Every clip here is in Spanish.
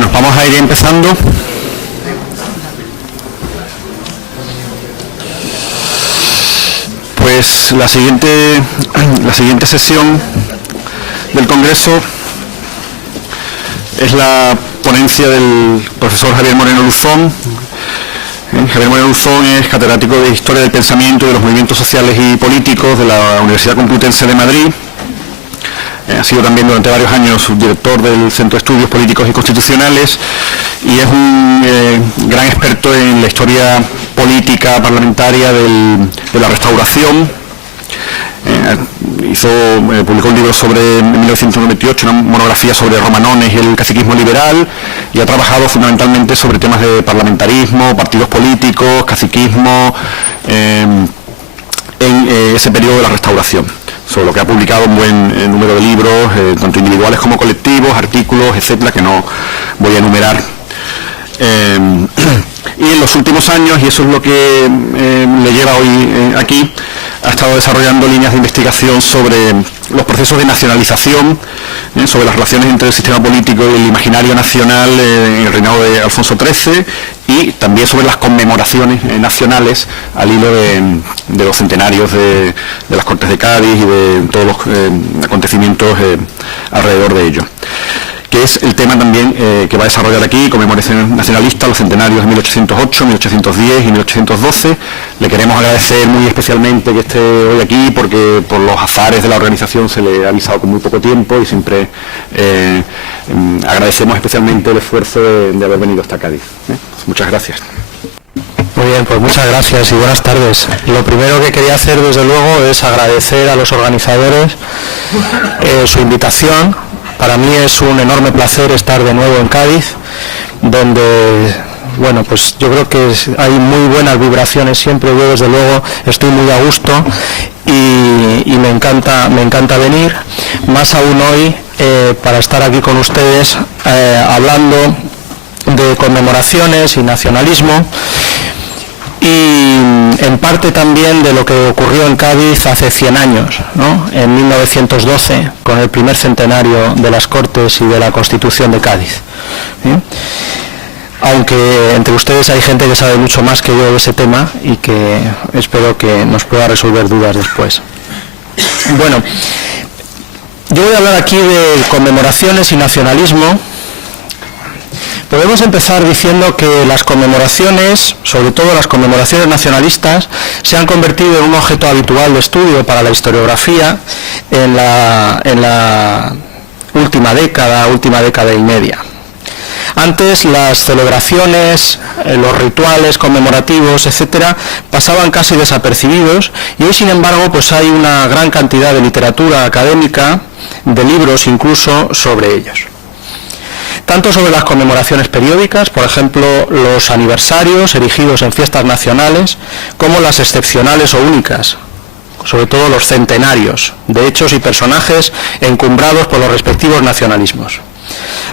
Bueno, vamos a ir empezando. Pues la siguiente sesión del Congreso es la ponencia del profesor Javier Moreno Luzón. Javier Moreno Luzón es catedrático de Historia del Pensamiento y de los Movimientos Sociales y Políticos de la Universidad Complutense de Madrid. Ha sido también durante varios años subdirector del Centro de Estudios Políticos y Constitucionales y es un gran experto en la historia política parlamentaria de la Restauración. Publicó un libro en 1998, una monografía sobre Romanones y el caciquismo liberal, y ha trabajado fundamentalmente sobre temas de parlamentarismo, partidos políticos, caciquismo, en ese periodo de la Restauración, sobre lo que ha publicado un buen número de libros, tanto individuales como colectivos, artículos, etcétera, que no voy a enumerar. Y en los últimos años, y eso es lo que le lleva hoy aquí, ha estado desarrollando líneas de investigación sobre los procesos de nacionalización, sobre las relaciones entre el sistema político y el imaginario nacional en el reinado de Alfonso XIII, y también sobre las conmemoraciones nacionales al hilo de los centenarios de las Cortes de Cádiz y de todos los acontecimientos alrededor de ello, que es el tema también que va a desarrollar aquí, conmemoraciones nacionalistas, los centenarios de 1808, 1810 y 1812. Le queremos agradecer muy especialmente que esté hoy aquí, porque por los azares de la organización se le ha avisado con muy poco tiempo y siempre agradecemos especialmente el esfuerzo de haber venido hasta Cádiz. Muchas gracias. Muy bien, pues muchas gracias y buenas tardes. Lo primero que quería hacer, desde luego, es agradecer a los organizadores su invitación. Para mí es un enorme placer estar de nuevo en Cádiz, donde, bueno, pues yo creo que hay muy buenas vibraciones siempre. Yo, desde luego, estoy muy a gusto y me encanta venir, más aún hoy, para estar aquí con ustedes hablando de conmemoraciones y nacionalismo, y en parte también de lo que ocurrió en Cádiz hace 100 años, ¿no? En 1912, con el primer centenario de las Cortes y de la Constitución de Cádiz. Aunque entre ustedes hay gente que sabe mucho más que yo de ese tema y que espero que nos pueda resolver dudas después. Bueno, yo voy a hablar aquí de conmemoraciones y nacionalismo. Podemos empezar diciendo que las conmemoraciones, sobre todo las conmemoraciones nacionalistas, se han convertido en un objeto habitual de estudio para la historiografía en la última década y media. Antes las celebraciones, los rituales conmemorativos, etcétera, pasaban casi desapercibidos, y hoy, sin embargo, pues hay una gran cantidad de literatura académica, de libros incluso, sobre ellos. Tanto sobre las conmemoraciones periódicas, por ejemplo, los aniversarios erigidos en fiestas nacionales, como las excepcionales o únicas, sobre todo los centenarios, de hechos y personajes encumbrados por los respectivos nacionalismos.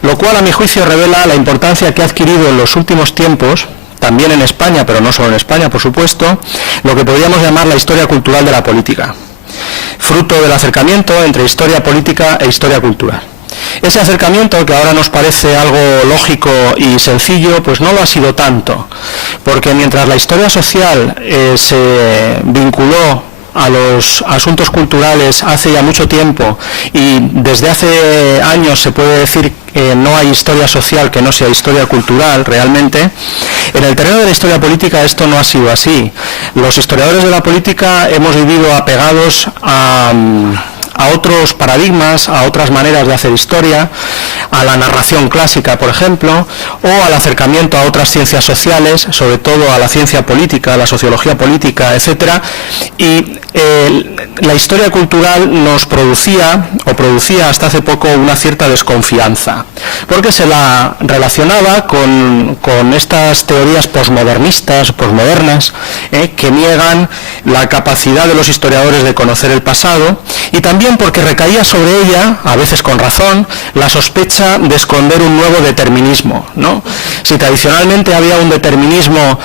Lo cual, a mi juicio, revela la importancia que ha adquirido en los últimos tiempos, también en España, pero no solo en España, por supuesto, lo que podríamos llamar la historia cultural de la política, fruto del acercamiento entre historia política e historia cultural. Ese acercamiento, que ahora nos parece algo lógico y sencillo, pues no lo ha sido tanto, porque mientras la historia social se vinculó a los asuntos culturales hace ya mucho tiempo, y desde hace años se puede decir que no hay historia social que no sea historia cultural realmente, en el terreno de la historia política esto no ha sido así. Los historiadores de la política hemos vivido apegados a otros paradigmas, a otras maneras de hacer historia, a la narración clásica, por ejemplo, o al acercamiento a otras ciencias sociales, sobre todo a la ciencia política, a la sociología política, etcétera, y la historia cultural nos producía hasta hace poco una cierta desconfianza, porque se la relacionaba con estas teorías posmodernas, que niegan la capacidad de los historiadores de conocer el pasado, y también porque recaía sobre ella, a veces con razón, la sospecha de esconder un nuevo determinismo, ¿no? Si tradicionalmente había un determinismo,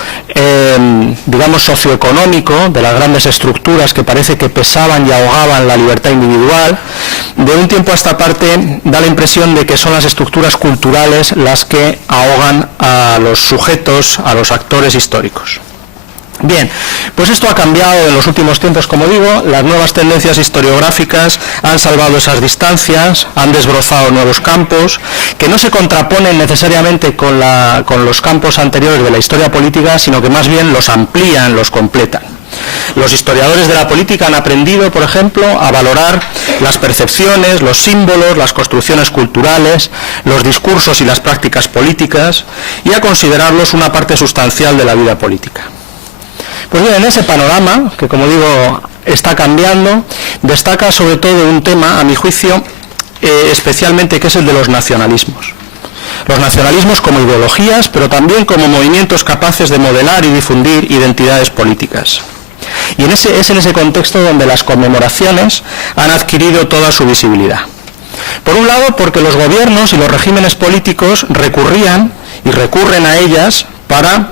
digamos, socioeconómico, de las grandes estructuras que parece que pesaban y ahogaban la libertad individual, de un tiempo a esta parte da la impresión de que son las estructuras culturales las que ahogan a los sujetos, a los actores históricos. Bien, pues esto ha cambiado en los últimos tiempos, como digo. Las nuevas tendencias historiográficas han salvado esas distancias, han desbrozado nuevos campos, que no se contraponen necesariamente con los campos anteriores de la historia política, sino que más bien los amplían, los completan. Los historiadores de la política han aprendido, por ejemplo, a valorar las percepciones, los símbolos, las construcciones culturales, los discursos y las prácticas políticas, y a considerarlos una parte sustancial de la vida política. Pues bien, en ese panorama, que como digo está cambiando, destaca sobre todo un tema, a mi juicio, especialmente, que es el de los nacionalismos. Los nacionalismos como ideologías, pero también como movimientos capaces de modelar y difundir identidades políticas. Y es en ese contexto donde las conmemoraciones han adquirido toda su visibilidad. Por un lado, porque los gobiernos y los regímenes políticos recurrían y recurren a ellas para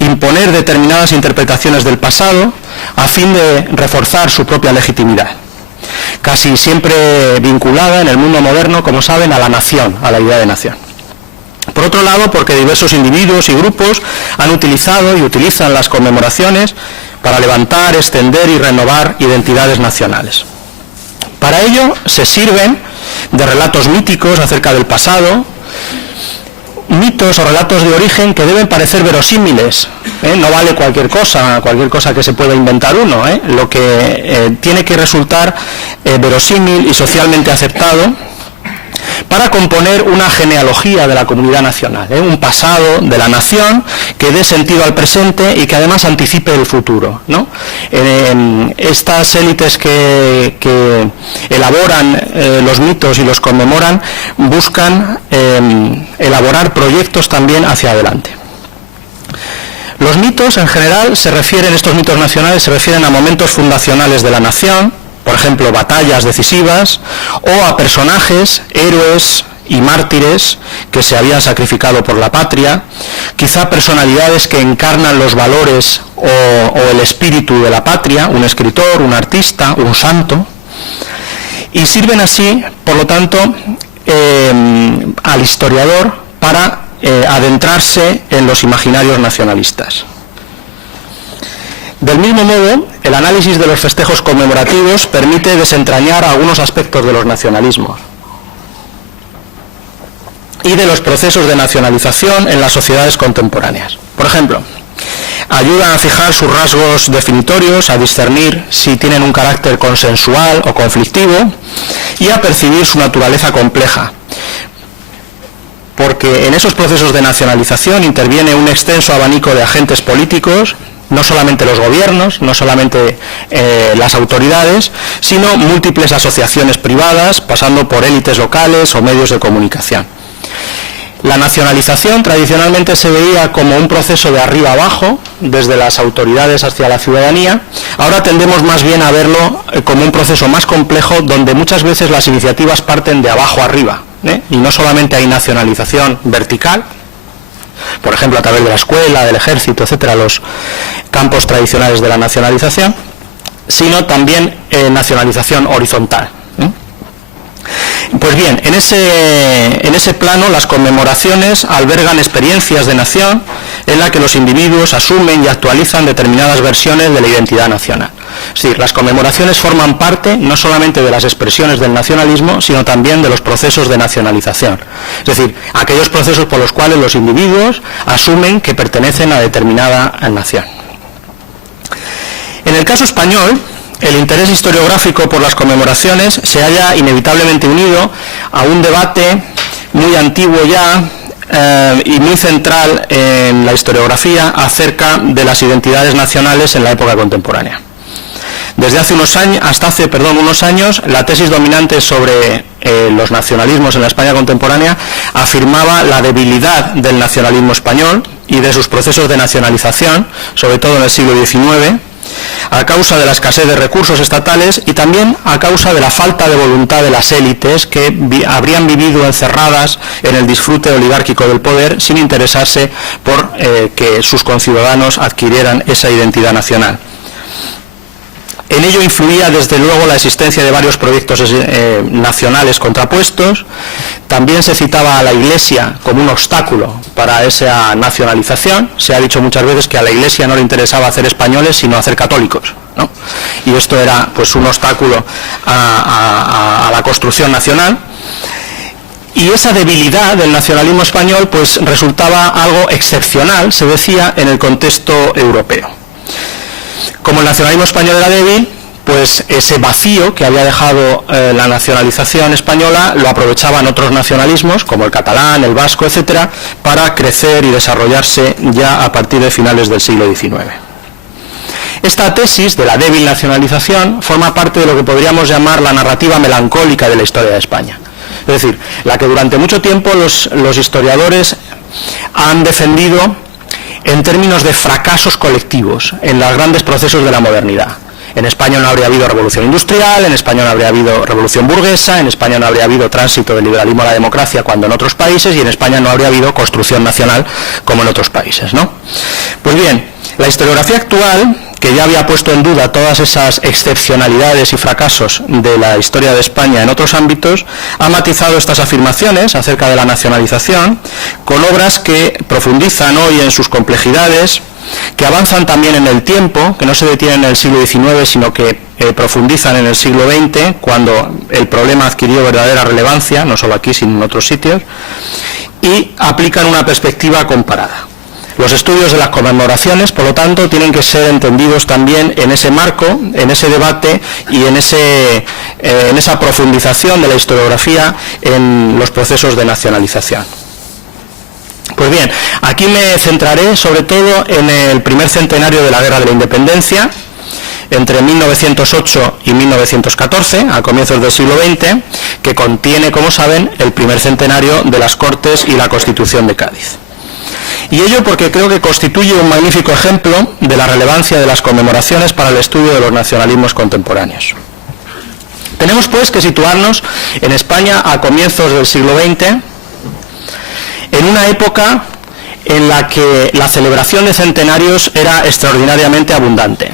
imponer determinadas interpretaciones del pasado a fin de reforzar su propia legitimidad, casi siempre vinculada en el mundo moderno, como saben, a la nación, a la idea de nación. Por otro lado, porque diversos individuos y grupos han utilizado y utilizan las conmemoraciones para levantar, extender y renovar identidades nacionales. Para ello se sirven de relatos míticos acerca del pasado, mitos o relatos de origen que deben parecer verosímiles, no vale cualquier cosa que se pueda inventar uno, lo que tiene que resultar verosímil y socialmente aceptado para componer una genealogía de la comunidad nacional, un pasado de la nación que dé sentido al presente y que además anticipe el futuro, ¿no? Estas élites que elaboran los mitos y los conmemoran buscan elaborar proyectos también hacia adelante. Los mitos en general estos mitos nacionales se refieren a momentos fundacionales de la nación, por ejemplo, batallas decisivas, o a personajes, héroes y mártires que se habían sacrificado por la patria, quizá personalidades que encarnan los valores o el espíritu de la patria, un escritor, un artista, un santo, y sirven así, por lo tanto, al historiador para adentrarse en los imaginarios nacionalistas. Del mismo modo, el análisis de los festejos conmemorativos permite desentrañar algunos aspectos de los nacionalismos y de los procesos de nacionalización en las sociedades contemporáneas. Por ejemplo, ayudan a fijar sus rasgos definitorios, a discernir si tienen un carácter consensual o conflictivo y a percibir su naturaleza compleja, porque en esos procesos de nacionalización interviene un extenso abanico de agentes políticos, no solamente los gobiernos, no solamente las autoridades, sino múltiples asociaciones privadas, pasando por élites locales o medios de comunicación. La nacionalización tradicionalmente se veía como un proceso de arriba abajo, desde las autoridades hacia la ciudadanía. Ahora tendemos más bien a verlo como un proceso más complejo, donde muchas veces las iniciativas parten de abajo arriba, y no solamente hay nacionalización vertical, por ejemplo a través de la escuela, del ejército, etcétera, los campos tradicionales de la nacionalización, sino también nacionalización horizontal. Pues bien, en ese plano las conmemoraciones albergan experiencias de nación en la que los individuos asumen y actualizan determinadas versiones de la identidad nacional. Es decir, las conmemoraciones forman parte no solamente de las expresiones del nacionalismo, sino también de los procesos de nacionalización. Es decir, aquellos procesos por los cuales los individuos asumen que pertenecen a determinada nación. En el caso español, el interés historiográfico por las conmemoraciones se halla inevitablemente unido a un debate muy antiguo ya y muy central en la historiografía acerca de las identidades nacionales en la época contemporánea. Desde hace unos años, la tesis dominante sobre los nacionalismos en la España contemporánea afirmaba la debilidad del nacionalismo español y de sus procesos de nacionalización, sobre todo en el siglo XIX, a causa de la escasez de recursos estatales y también a causa de la falta de voluntad de las élites que habrían vivido encerradas en el disfrute oligárquico del poder sin interesarse por que sus conciudadanos adquirieran esa identidad nacional. En ello influía desde luego la existencia de varios proyectos nacionales contrapuestos. También se citaba a la Iglesia como un obstáculo para esa nacionalización. Se ha dicho muchas veces que a la Iglesia no le interesaba hacer españoles sino hacer católicos, ¿no? Y esto era pues un obstáculo a la construcción nacional. Y esa debilidad del nacionalismo español pues resultaba algo excepcional, se decía, en el contexto europeo. Como el nacionalismo español era débil, pues ese vacío que había dejado la nacionalización española lo aprovechaban otros nacionalismos, como el catalán, el vasco, etcétera, para crecer y desarrollarse ya a partir de finales del siglo XIX. Esta tesis de la débil nacionalización forma parte de lo que podríamos llamar la narrativa melancólica de la historia de España. Es decir, la que durante mucho tiempo los historiadores han defendido en términos de fracasos colectivos en los grandes procesos de la modernidad. En España no habría habido revolución industrial, en España no habría habido revolución burguesa, en España no habría habido tránsito del liberalismo a la democracia cuando en otros países, y en España no habría habido construcción nacional como en otros países, ¿no? Pues bien, la historiografía actual, que ya había puesto en duda todas esas excepcionalidades y fracasos de la historia de España en otros ámbitos, ha matizado estas afirmaciones acerca de la nacionalización con obras que profundizan hoy en sus complejidades, que avanzan también en el tiempo, que no se detienen en el siglo XIX, sino que profundizan en el siglo XX, cuando el problema adquirió verdadera relevancia, no solo aquí, sino en otros sitios, y aplican una perspectiva comparada. Los estudios de las conmemoraciones, por lo tanto, tienen que ser entendidos también en ese marco, en ese debate y en esa profundización de la historiografía en los procesos de nacionalización. Pues bien, aquí me centraré sobre todo en el primer centenario de la Guerra de la Independencia, entre 1908 y 1914, a comienzos del siglo XX, que contiene, como saben, el primer centenario de las Cortes y la Constitución de Cádiz. Y ello porque creo que constituye un magnífico ejemplo de la relevancia de las conmemoraciones para el estudio de los nacionalismos contemporáneos. Tenemos pues que situarnos en España a comienzos del siglo XX, en una época en la que la celebración de centenarios era extraordinariamente abundante.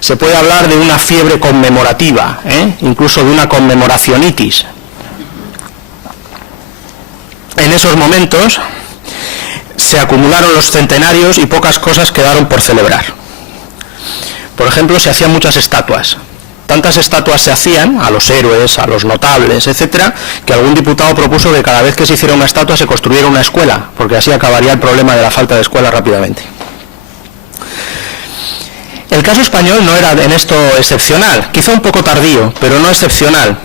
Se puede hablar de una fiebre conmemorativa, incluso de una conmemoracionitis. En esos momentos se acumularon los centenarios y pocas cosas quedaron por celebrar. Por ejemplo, se hacían muchas estatuas. Tantas estatuas se hacían a los héroes, a los notables, etcétera, que algún diputado propuso que cada vez que se hiciera una estatua se construyera una escuela, porque así acabaría el problema de la falta de escuelas rápidamente. El caso español no era en esto excepcional, quizá un poco tardío, pero no excepcional,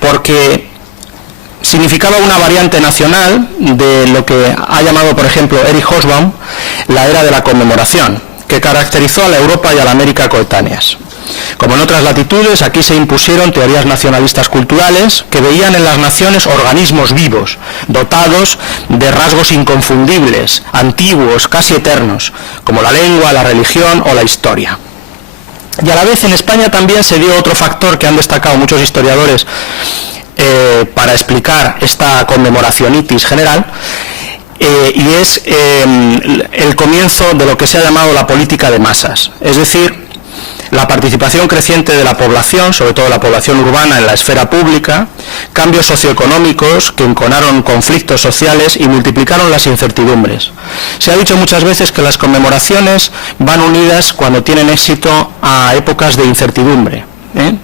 porque significaba una variante nacional de lo que ha llamado, por ejemplo, Erich Hobsbawm, la era de la conmemoración, que caracterizó a la Europa y a la América coetáneas. Como en otras latitudes, aquí se impusieron teorías nacionalistas culturales que veían en las naciones organismos vivos, dotados de rasgos inconfundibles, antiguos, casi eternos, como la lengua, la religión o la historia. Y a la vez en España también se dio otro factor que han destacado muchos historiadores para explicar esta conmemoracionitis general, y es el comienzo de lo que se ha llamado la política de masas, es decir, la participación creciente de la población, sobre todo la población urbana, en la esfera pública, cambios socioeconómicos que enconaron conflictos sociales y multiplicaron las incertidumbres. Se ha dicho muchas veces que las conmemoraciones van unidas cuando tienen éxito a épocas de incertidumbre,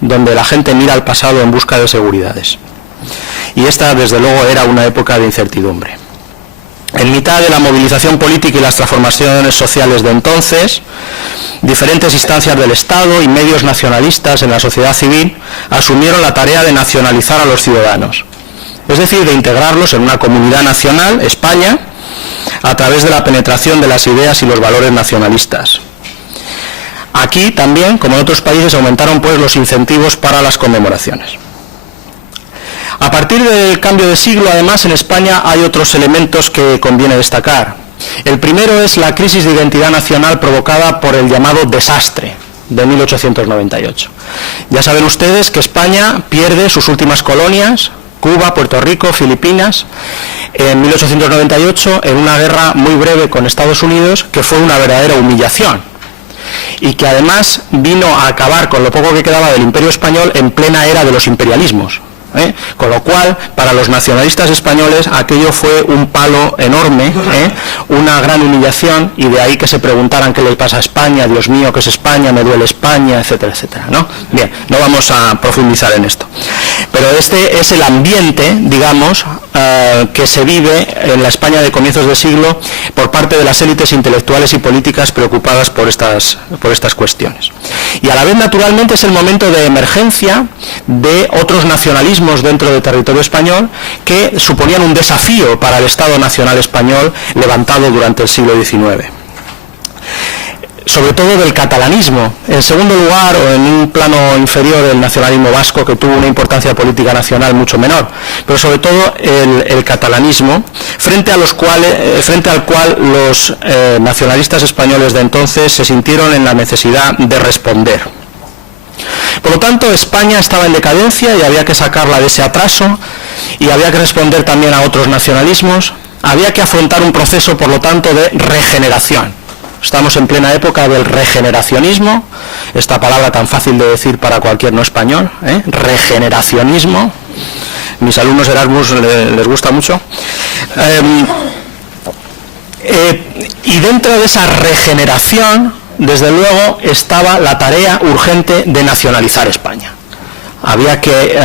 donde la gente mira al pasado en busca de seguridades. Y esta, desde luego, era una época de incertidumbre. En mitad de la movilización política y las transformaciones sociales de entonces, diferentes instancias del Estado y medios nacionalistas en la sociedad civil asumieron la tarea de nacionalizar a los ciudadanos, es decir, de integrarlos en una comunidad nacional, España, a través de la penetración de las ideas y los valores nacionalistas. Aquí también, como en otros países, aumentaron pues los incentivos para las conmemoraciones. A partir del cambio de siglo, además, en España hay otros elementos que conviene destacar. El primero es la crisis de identidad nacional provocada por el llamado desastre de 1898. Ya saben ustedes que España pierde sus últimas colonias, Cuba, Puerto Rico, Filipinas, en 1898 en una guerra muy breve con Estados Unidos que fue una verdadera humillación. y que además vino a acabar con lo poco que quedaba del Imperio español en plena era de los imperialismos. Con lo cual, para los nacionalistas españoles aquello fue un palo enorme, una gran humillación, y de ahí que se preguntaran qué le pasa a España, Dios mío, ¿qué es España?, me duele España, etcétera, etcétera, ¿no? Bien, no vamos a profundizar en esto. Pero este es el ambiente, digamos, que se vive en la España de comienzos de siglo por parte de las élites intelectuales y políticas preocupadas por estas cuestiones. Y a la vez, naturalmente, es el momento de emergencia de otros nacionalismos dentro del territorio español que suponían un desafío para el Estado Nacional español levantado durante el siglo XIX. Sobre todo del catalanismo. En segundo lugar, o en un plano inferior, el nacionalismo vasco, que tuvo una importancia política nacional mucho menor, pero sobre todo el catalanismo, frente al cual los nacionalistas españoles de entonces se sintieron en la necesidad de responder. Por lo tanto, España estaba en decadencia y había que sacarla de ese atraso, y había que responder también a otros nacionalismos. Había que afrontar un proceso, por lo tanto, de regeneración. Estamos en plena época del regeneracionismo, esta palabra tan fácil de decir para cualquier no español, regeneracionismo. Mis alumnos Erasmus les gusta mucho. Y dentro de esa regeneración, desde luego, estaba la tarea urgente de nacionalizar España. Había que...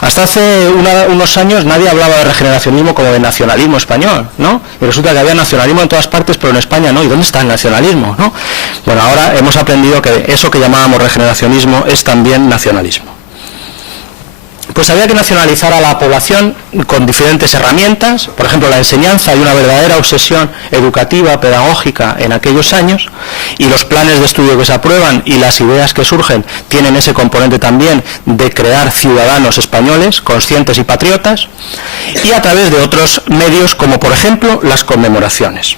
hasta hace unos años nadie hablaba de regeneracionismo como de nacionalismo español, ¿no? Y resulta que había nacionalismo en todas partes, pero en España no. ¿Y dónde está el nacionalismo, no? Bueno, ahora hemos aprendido que eso que llamábamos regeneracionismo es también nacionalismo. Pues había que nacionalizar a la población con diferentes herramientas, por ejemplo la enseñanza, y una verdadera obsesión educativa, pedagógica en aquellos años, y los planes de estudio que se aprueban y las ideas que surgen tienen ese componente también de crear ciudadanos españoles conscientes y patriotas, y a través de otros medios como por ejemplo las conmemoraciones.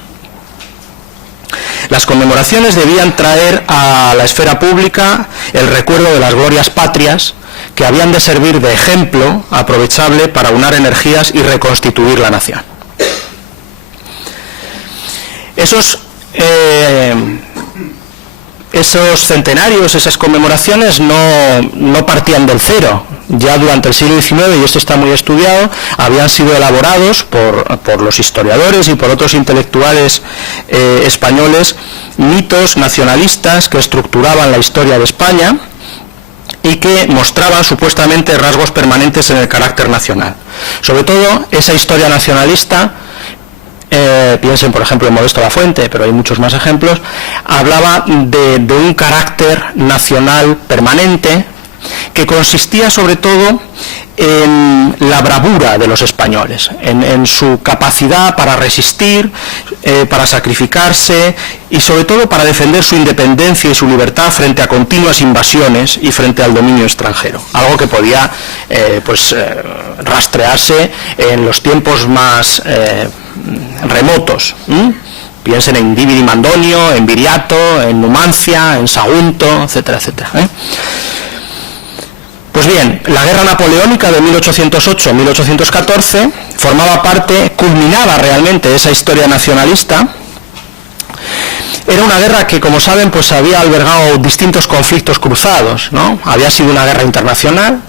Las conmemoraciones debían traer a la esfera pública el recuerdo de las glorias patrias, que habían de servir de ejemplo aprovechable para unar energías y reconstituir la nación. Esos centenarios, esas conmemoraciones no partían del cero. Ya durante el siglo XIX, y esto está muy estudiado, habían sido elaborados por los historiadores y por otros intelectuales españoles mitos nacionalistas que estructuraban la historia de España y que mostraban supuestamente rasgos permanentes en el carácter nacional. Sobre todo, esa historia nacionalista, piensen por ejemplo en Modesto Lafuente, pero hay muchos más ejemplos, hablaba de un carácter nacional permanente que consistía sobre todo en la bravura de los españoles, en su capacidad para resistir, para sacrificarse y sobre todo para defender su independencia y su libertad frente a continuas invasiones y frente al dominio extranjero, algo que podía rastrearse en los tiempos más remotos. Piensen en Dividi Mandonio, en Viriato, en Numancia, en Sagunto, etcétera, etcétera. Pues bien, la guerra napoleónica de 1808-1814 formaba parte, culminaba realmente esa historia nacionalista. Era una guerra que, como saben, pues había albergado distintos conflictos cruzados, ¿no? Había sido una guerra internacional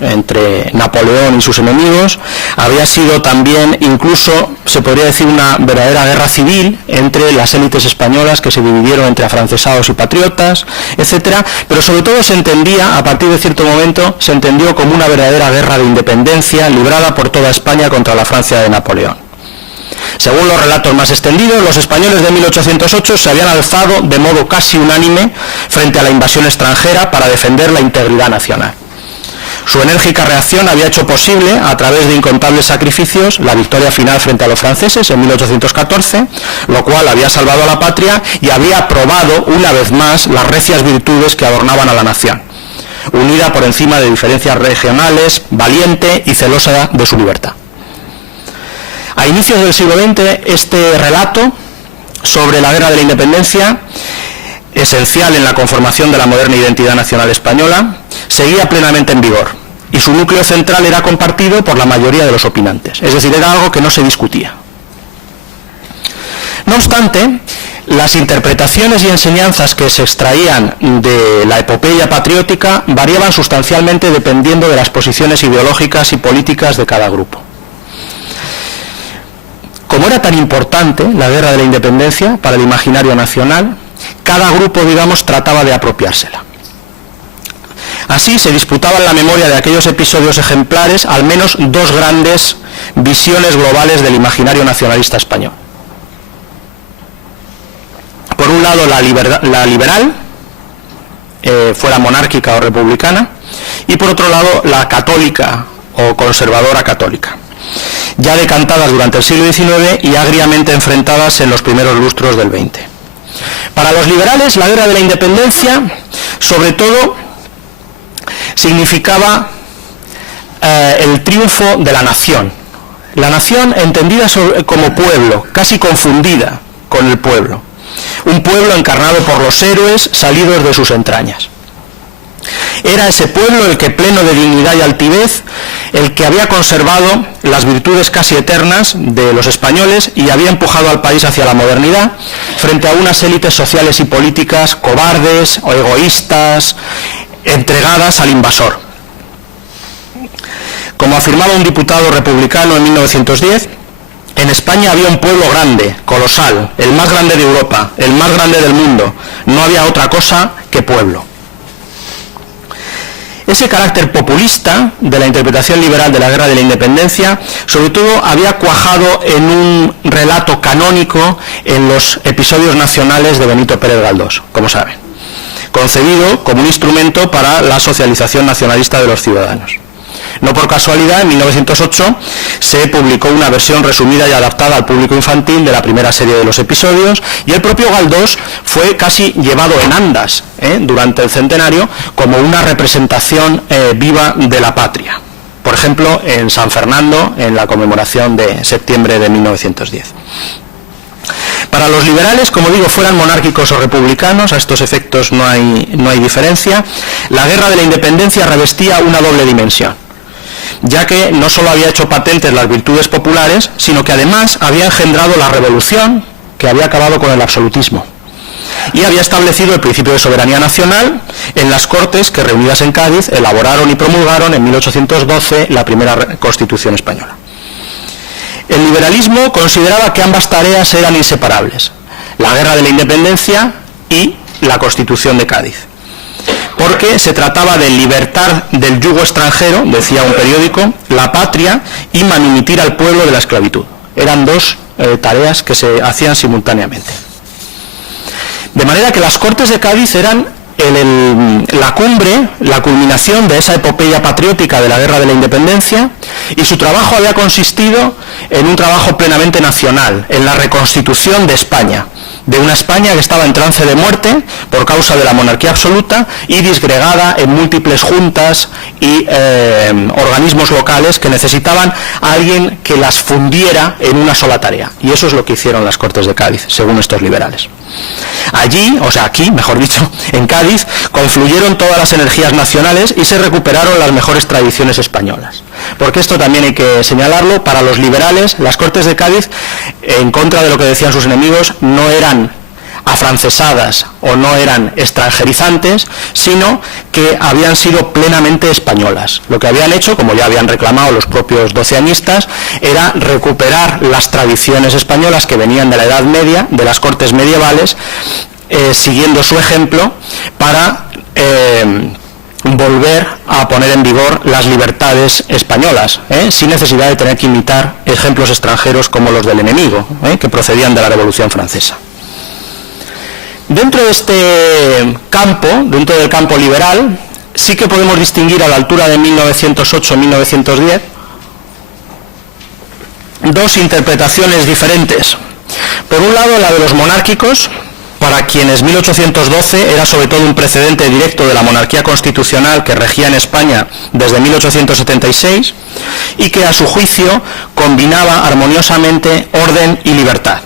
entre Napoleón y sus enemigos, había sido también, incluso, se podría decir, una verdadera guerra civil entre las élites españolas que se dividieron entre afrancesados y patriotas, etcétera, pero sobre todo se entendía, a partir de cierto momento, se entendió como una verdadera guerra de independencia librada por toda España contra la Francia de Napoleón. Según los relatos más extendidos, los españoles de 1808 se habían alzado de modo casi unánime frente a la invasión extranjera para defender la integridad nacional. Su enérgica reacción había hecho posible, a través de incontables sacrificios, la victoria final frente a los franceses en 1814, lo cual había salvado a la patria y había probado una vez más las recias virtudes que adornaban a la nación, unida por encima de diferencias regionales, valiente y celosa de su libertad. A inicios del siglo XX, este relato sobre la guerra de la independencia, esencial en la conformación de la moderna identidad nacional española, seguía plenamente en vigor, y su núcleo central era compartido por la mayoría de los opinantes, es decir, era algo que no se discutía. No obstante, las interpretaciones y enseñanzas que se extraían de la epopeya patriótica variaban sustancialmente dependiendo de las posiciones ideológicas y políticas de cada grupo. Como era tan importante la guerra de la independencia para el imaginario nacional, cada grupo, digamos, trataba de apropiársela. Así se disputaban la memoria de aquellos episodios ejemplares al menos dos grandes visiones globales del imaginario nacionalista español. Por un lado, la liberal, fuera monárquica o republicana, y por otro lado, la católica o conservadora católica, ya decantadas durante el siglo XIX y agriamente enfrentadas en los primeros lustros del XX. Para los liberales, la guerra de la independencia, sobre todo, significaba el triunfo de la nación. La nación entendida como pueblo, casi confundida con el pueblo. Un pueblo encarnado por los héroes salidos de sus entrañas. Era ese pueblo el que, pleno de dignidad y altivez, el que había conservado las virtudes casi eternas de los españoles y había empujado al país hacia la modernidad frente a unas élites sociales y políticas cobardes o egoístas, entregadas al invasor. Como afirmaba un diputado republicano en 1910, en España había un pueblo grande, colosal, el más grande de Europa, el más grande del mundo. No había otra cosa que pueblo. Ese carácter populista de la interpretación liberal de la guerra de la independencia, sobre todo, había cuajado en un relato canónico en los episodios nacionales de Benito Pérez Galdós, como saben, concebido como un instrumento para la socialización nacionalista de los ciudadanos. No por casualidad, en 1908 se publicó una versión resumida y adaptada al público infantil de la primera serie de los episodios, y el propio Galdós fue casi llevado en andas durante el centenario como una representación viva de la patria. Por ejemplo, en San Fernando, en la conmemoración de septiembre de 1910. Para los liberales, como digo, fueran monárquicos o republicanos, a estos efectos no hay diferencia, la guerra de la independencia revestía una doble dimensión, ya que no solo había hecho patentes las virtudes populares, sino que además había engendrado la revolución que había acabado con el absolutismo y había establecido el principio de soberanía nacional en las Cortes que, reunidas en Cádiz, elaboraron y promulgaron en 1812 la primera Constitución española. El liberalismo consideraba que ambas tareas eran inseparables, la guerra de la independencia y la Constitución de Cádiz, porque se trataba de libertar del yugo extranjero, decía un periódico, la patria y manumitir al pueblo de la esclavitud. Eran dos tareas que se hacían simultáneamente. De manera que las Cortes de Cádiz eran la cumbre, la culminación de esa epopeya patriótica de la guerra de la independencia, y su trabajo había consistido en un trabajo plenamente nacional, en la reconstitución de España, de una España que estaba en trance de muerte por causa de la monarquía absoluta y disgregada en múltiples juntas y organismos locales que necesitaban a alguien que las fundiera en una sola tarea. Y eso es lo que hicieron las Cortes de Cádiz, según estos liberales. Allí, o sea aquí, mejor dicho, en Cádiz, confluyeron todas las energías nacionales y se recuperaron las mejores tradiciones españolas. Porque esto también hay que señalarlo, para los liberales, las Cortes de Cádiz, en contra de lo que decían sus enemigos, no eran afrancesadas o no eran extranjerizantes, sino que habían sido plenamente españolas. Lo que habían hecho, como ya habían reclamado los propios doceañistas, era recuperar las tradiciones españolas que venían de la Edad Media, de las Cortes medievales, siguiendo su ejemplo para volver a poner en vigor las libertades españolas, sin necesidad de tener que imitar ejemplos extranjeros como los del enemigo, que procedían de la Revolución Francesa. Dentro de este campo, dentro del campo liberal, sí que podemos distinguir a la altura de 1908-1910 dos interpretaciones diferentes. Por un lado, la de los monárquicos, para quienes 1812 era sobre todo un precedente directo de la monarquía constitucional que regía en España desde 1876 y que a su juicio combinaba armoniosamente orden y libertad.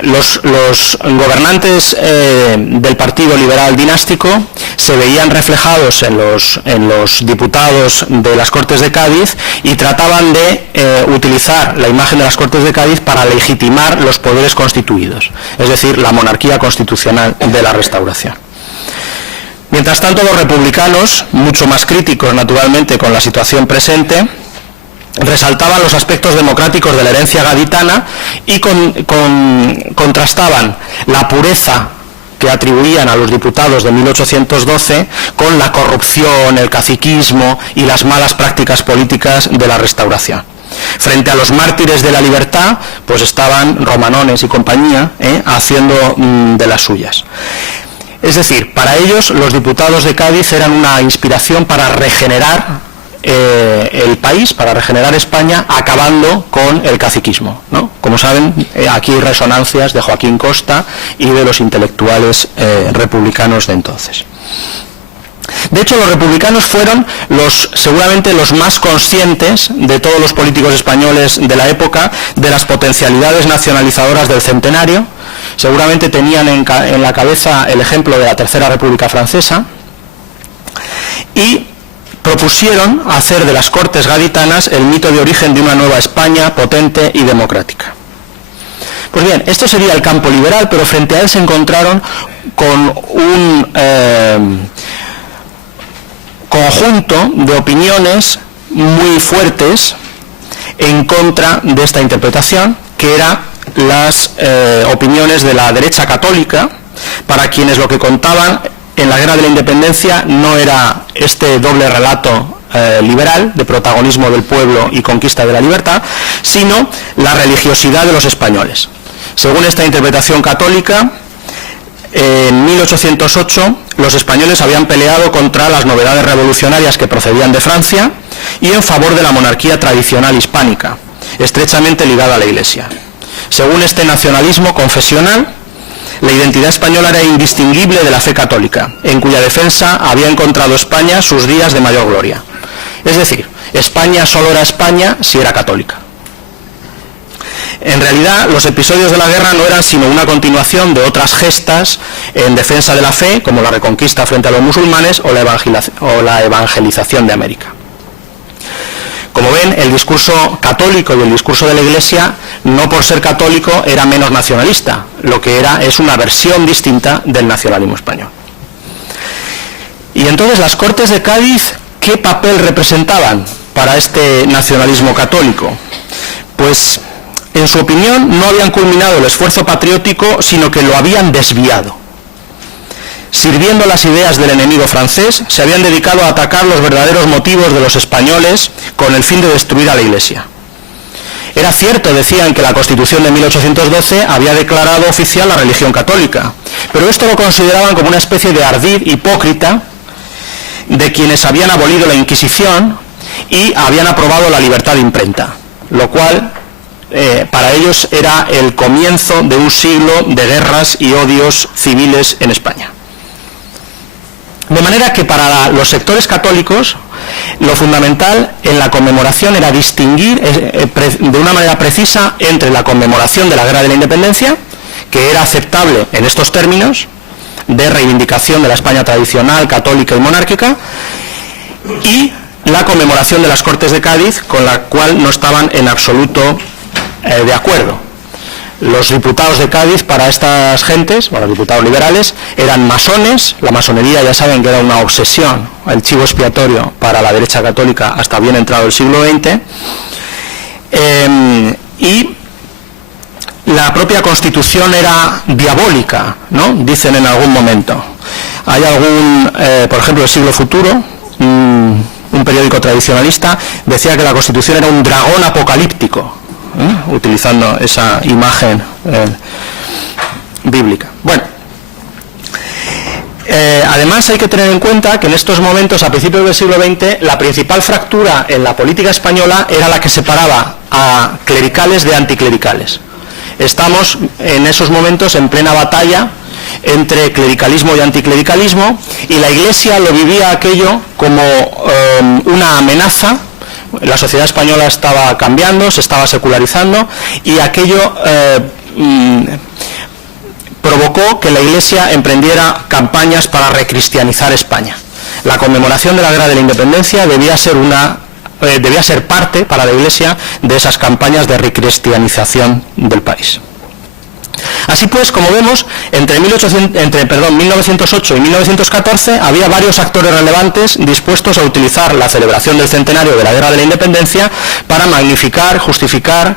los gobernantes del Partido Liberal Dinástico se veían reflejados en los diputados de las Cortes de Cádiz y trataban de utilizar la imagen de las Cortes de Cádiz para legitimar los poderes constituidos, es decir, la monarquía constitucional de la Restauración. Mientras tanto, los republicanos, mucho más críticos naturalmente con la situación presente, resaltaban los aspectos democráticos de la herencia gaditana y contrastaban la pureza que atribuían a los diputados de 1812 con la corrupción, el caciquismo y las malas prácticas políticas de la Restauración. Frente a los mártires de la libertad, pues estaban Romanones y compañía haciendo de las suyas. Es decir, para ellos los diputados de Cádiz eran una inspiración para regenerar el país, para regenerar España, acabando con el caciquismo, ¿no? Como saben, aquí hay resonancias de Joaquín Costa y de los intelectuales republicanos de entonces. De hecho, los republicanos fueron seguramente los más conscientes de todos los políticos españoles de la época de las potencialidades nacionalizadoras del centenario. Seguramente tenían en la cabeza el ejemplo de la Tercera República Francesa y propusieron hacer de las Cortes gaditanas el mito de origen de una nueva España potente y democrática. Pues bien, esto sería el campo liberal, pero frente a él se encontraron con un conjunto de opiniones muy fuertes en contra de esta interpretación, que eran las opiniones de la derecha católica, para quienes lo que contaban en la Guerra de la Independencia no era este doble relato liberal de protagonismo del pueblo y conquista de la libertad, sino la religiosidad de los españoles. Según esta interpretación católica, en 1808 los españoles habían peleado contra las novedades revolucionarias que procedían de Francia y en favor de la monarquía tradicional hispánica, estrechamente ligada a la Iglesia. Según este nacionalismo confesional, la identidad española era indistinguible de la fe católica, en cuya defensa había encontrado España sus días de mayor gloria. Es decir, España solo era España si era católica. En realidad, los episodios de la guerra no eran sino una continuación de otras gestas en defensa de la fe, como la reconquista frente a los musulmanes o la evangelización de América. Como ven, el discurso católico y el discurso de la Iglesia, no por ser católico, era menos nacionalista. Lo que era es una versión distinta del nacionalismo español. Y entonces, las Cortes de Cádiz, ¿qué papel representaban para este nacionalismo católico? Pues, en su opinión, no habían culminado el esfuerzo patriótico, sino que lo habían desviado. Sirviendo las ideas del enemigo francés, se habían dedicado a atacar los verdaderos motivos de los españoles con el fin de destruir a la Iglesia. Era cierto, decían, que la Constitución de 1812 había declarado oficial la religión católica, pero esto lo consideraban como una especie de ardid hipócrita de quienes habían abolido la Inquisición y habían aprobado la libertad de imprenta, lo cual para ellos era el comienzo de un siglo de guerras y odios civiles en España. De manera que para los sectores católicos lo fundamental en la conmemoración era distinguir de una manera precisa entre la conmemoración de la Guerra de la Independencia, que era aceptable en estos términos de reivindicación de la España tradicional, católica y monárquica, y la conmemoración de las Cortes de Cádiz, con la cual no estaban en absoluto de acuerdo. Los diputados de Cádiz, para estas gentes, para los diputados liberales, eran masones. La masonería, ya saben, que era una obsesión, el chivo expiatorio para la derecha católica hasta bien entrado el siglo XX, y la propia Constitución era diabólica, ¿no? Dicen en algún momento. Hay algún, por ejemplo, El Siglo Futuro, un periódico tradicionalista, decía que la Constitución era un dragón apocalíptico, utilizando esa imagen bíblica. Bueno, además hay que tener en cuenta que en estos momentos, a principios del siglo XX, la principal fractura en la política española era la que separaba a clericales de anticlericales. Estamos en esos momentos en plena batalla entre clericalismo y anticlericalismo, y la Iglesia lo vivía aquello como una amenaza. La sociedad española estaba cambiando, se estaba secularizando, y aquello provocó que la Iglesia emprendiera campañas para recristianizar España. La conmemoración de la Guerra de la Independencia debía ser parte para la Iglesia de esas campañas de recristianización del país. Así pues, como vemos, entre 1908 y 1914 había varios actores relevantes dispuestos a utilizar la celebración del centenario de la Guerra de la Independencia para magnificar, justificar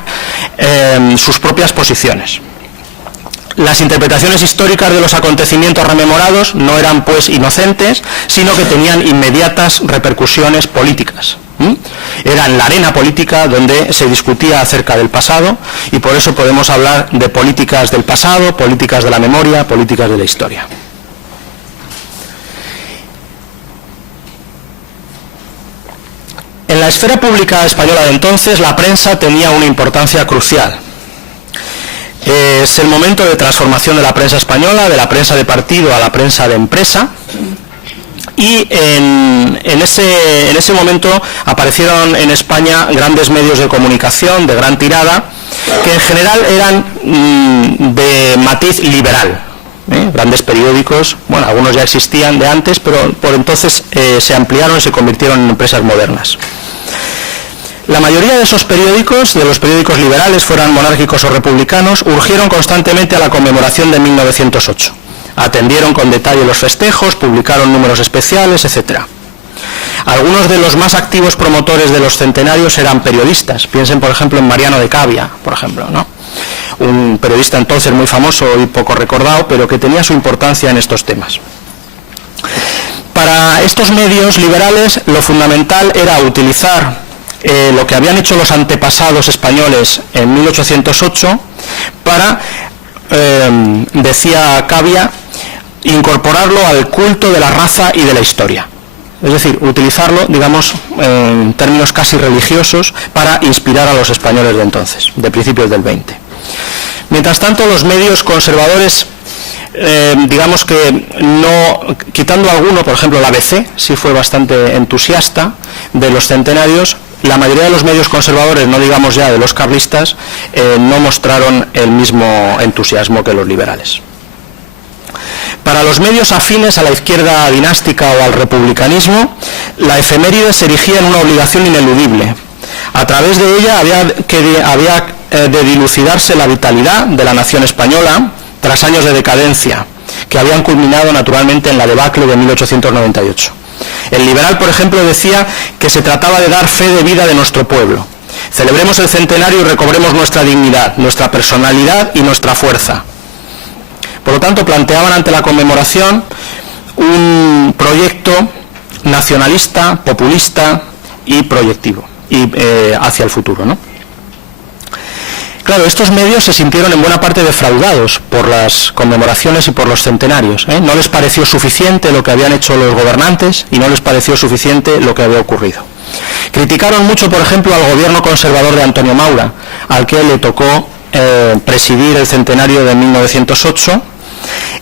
sus propias posiciones. Las interpretaciones históricas de los acontecimientos rememorados no eran pues inocentes, sino que tenían inmediatas repercusiones políticas. Era en la arena política donde se discutía acerca del pasado, y por eso podemos hablar de políticas del pasado, políticas de la memoria, políticas de la historia. En la esfera pública española de entonces, la prensa tenía una importancia crucial. Es el momento de transformación de la prensa española, de la prensa de partido a la prensa de empresa, y en ese momento aparecieron en España grandes medios de comunicación de gran tirada, que en general eran de matiz liberal. Grandes periódicos, bueno, algunos ya existían de antes, pero por entonces se ampliaron y se convirtieron en empresas modernas. La mayoría de esos periódicos, de los periódicos liberales, fueran monárquicos o republicanos, urgieron constantemente a la conmemoración de 1908. Atendieron con detalle los festejos, publicaron números especiales, etc. Algunos de los más activos promotores de los centenarios eran periodistas. Piensen, por ejemplo, en Mariano de Cavia, por ejemplo, ¿no? Un periodista entonces muy famoso y poco recordado, pero que tenía su importancia en estos temas. Para estos medios liberales, lo fundamental era utilizar lo que habían hecho los antepasados españoles en 1808 para, decía Cavia, incorporarlo al culto de la raza y de la historia. Es decir, utilizarlo, digamos, en términos casi religiosos, para inspirar a los españoles de entonces, de principios del 20. Mientras tanto, los medios conservadores, digamos que no, quitando alguno, por ejemplo la ABC, sí fue bastante entusiasta de los centenarios, la mayoría de los medios conservadores, no digamos ya de los carlistas, no mostraron el mismo entusiasmo que los liberales. Para los medios afines a la izquierda dinástica o al republicanismo, la efeméride se erigía en una obligación ineludible. A través de ella había de dilucidarse la vitalidad de la nación española tras años de decadencia, que habían culminado naturalmente en la debacle de 1898. El liberal, por ejemplo, decía que se trataba de dar fe de vida de nuestro pueblo. Celebremos el centenario y recobremos nuestra dignidad, nuestra personalidad y nuestra fuerza. Por lo tanto, planteaban ante la conmemoración un proyecto nacionalista, populista y proyectivo, y hacia el futuro, ¿no? Claro, estos medios se sintieron en buena parte defraudados por las conmemoraciones y por los centenarios. No les pareció suficiente lo que habían hecho los gobernantes y no les pareció suficiente lo que había ocurrido. Criticaron mucho, por ejemplo, al gobierno conservador de Antonio Maura, al que le tocó presidir el centenario de 1908,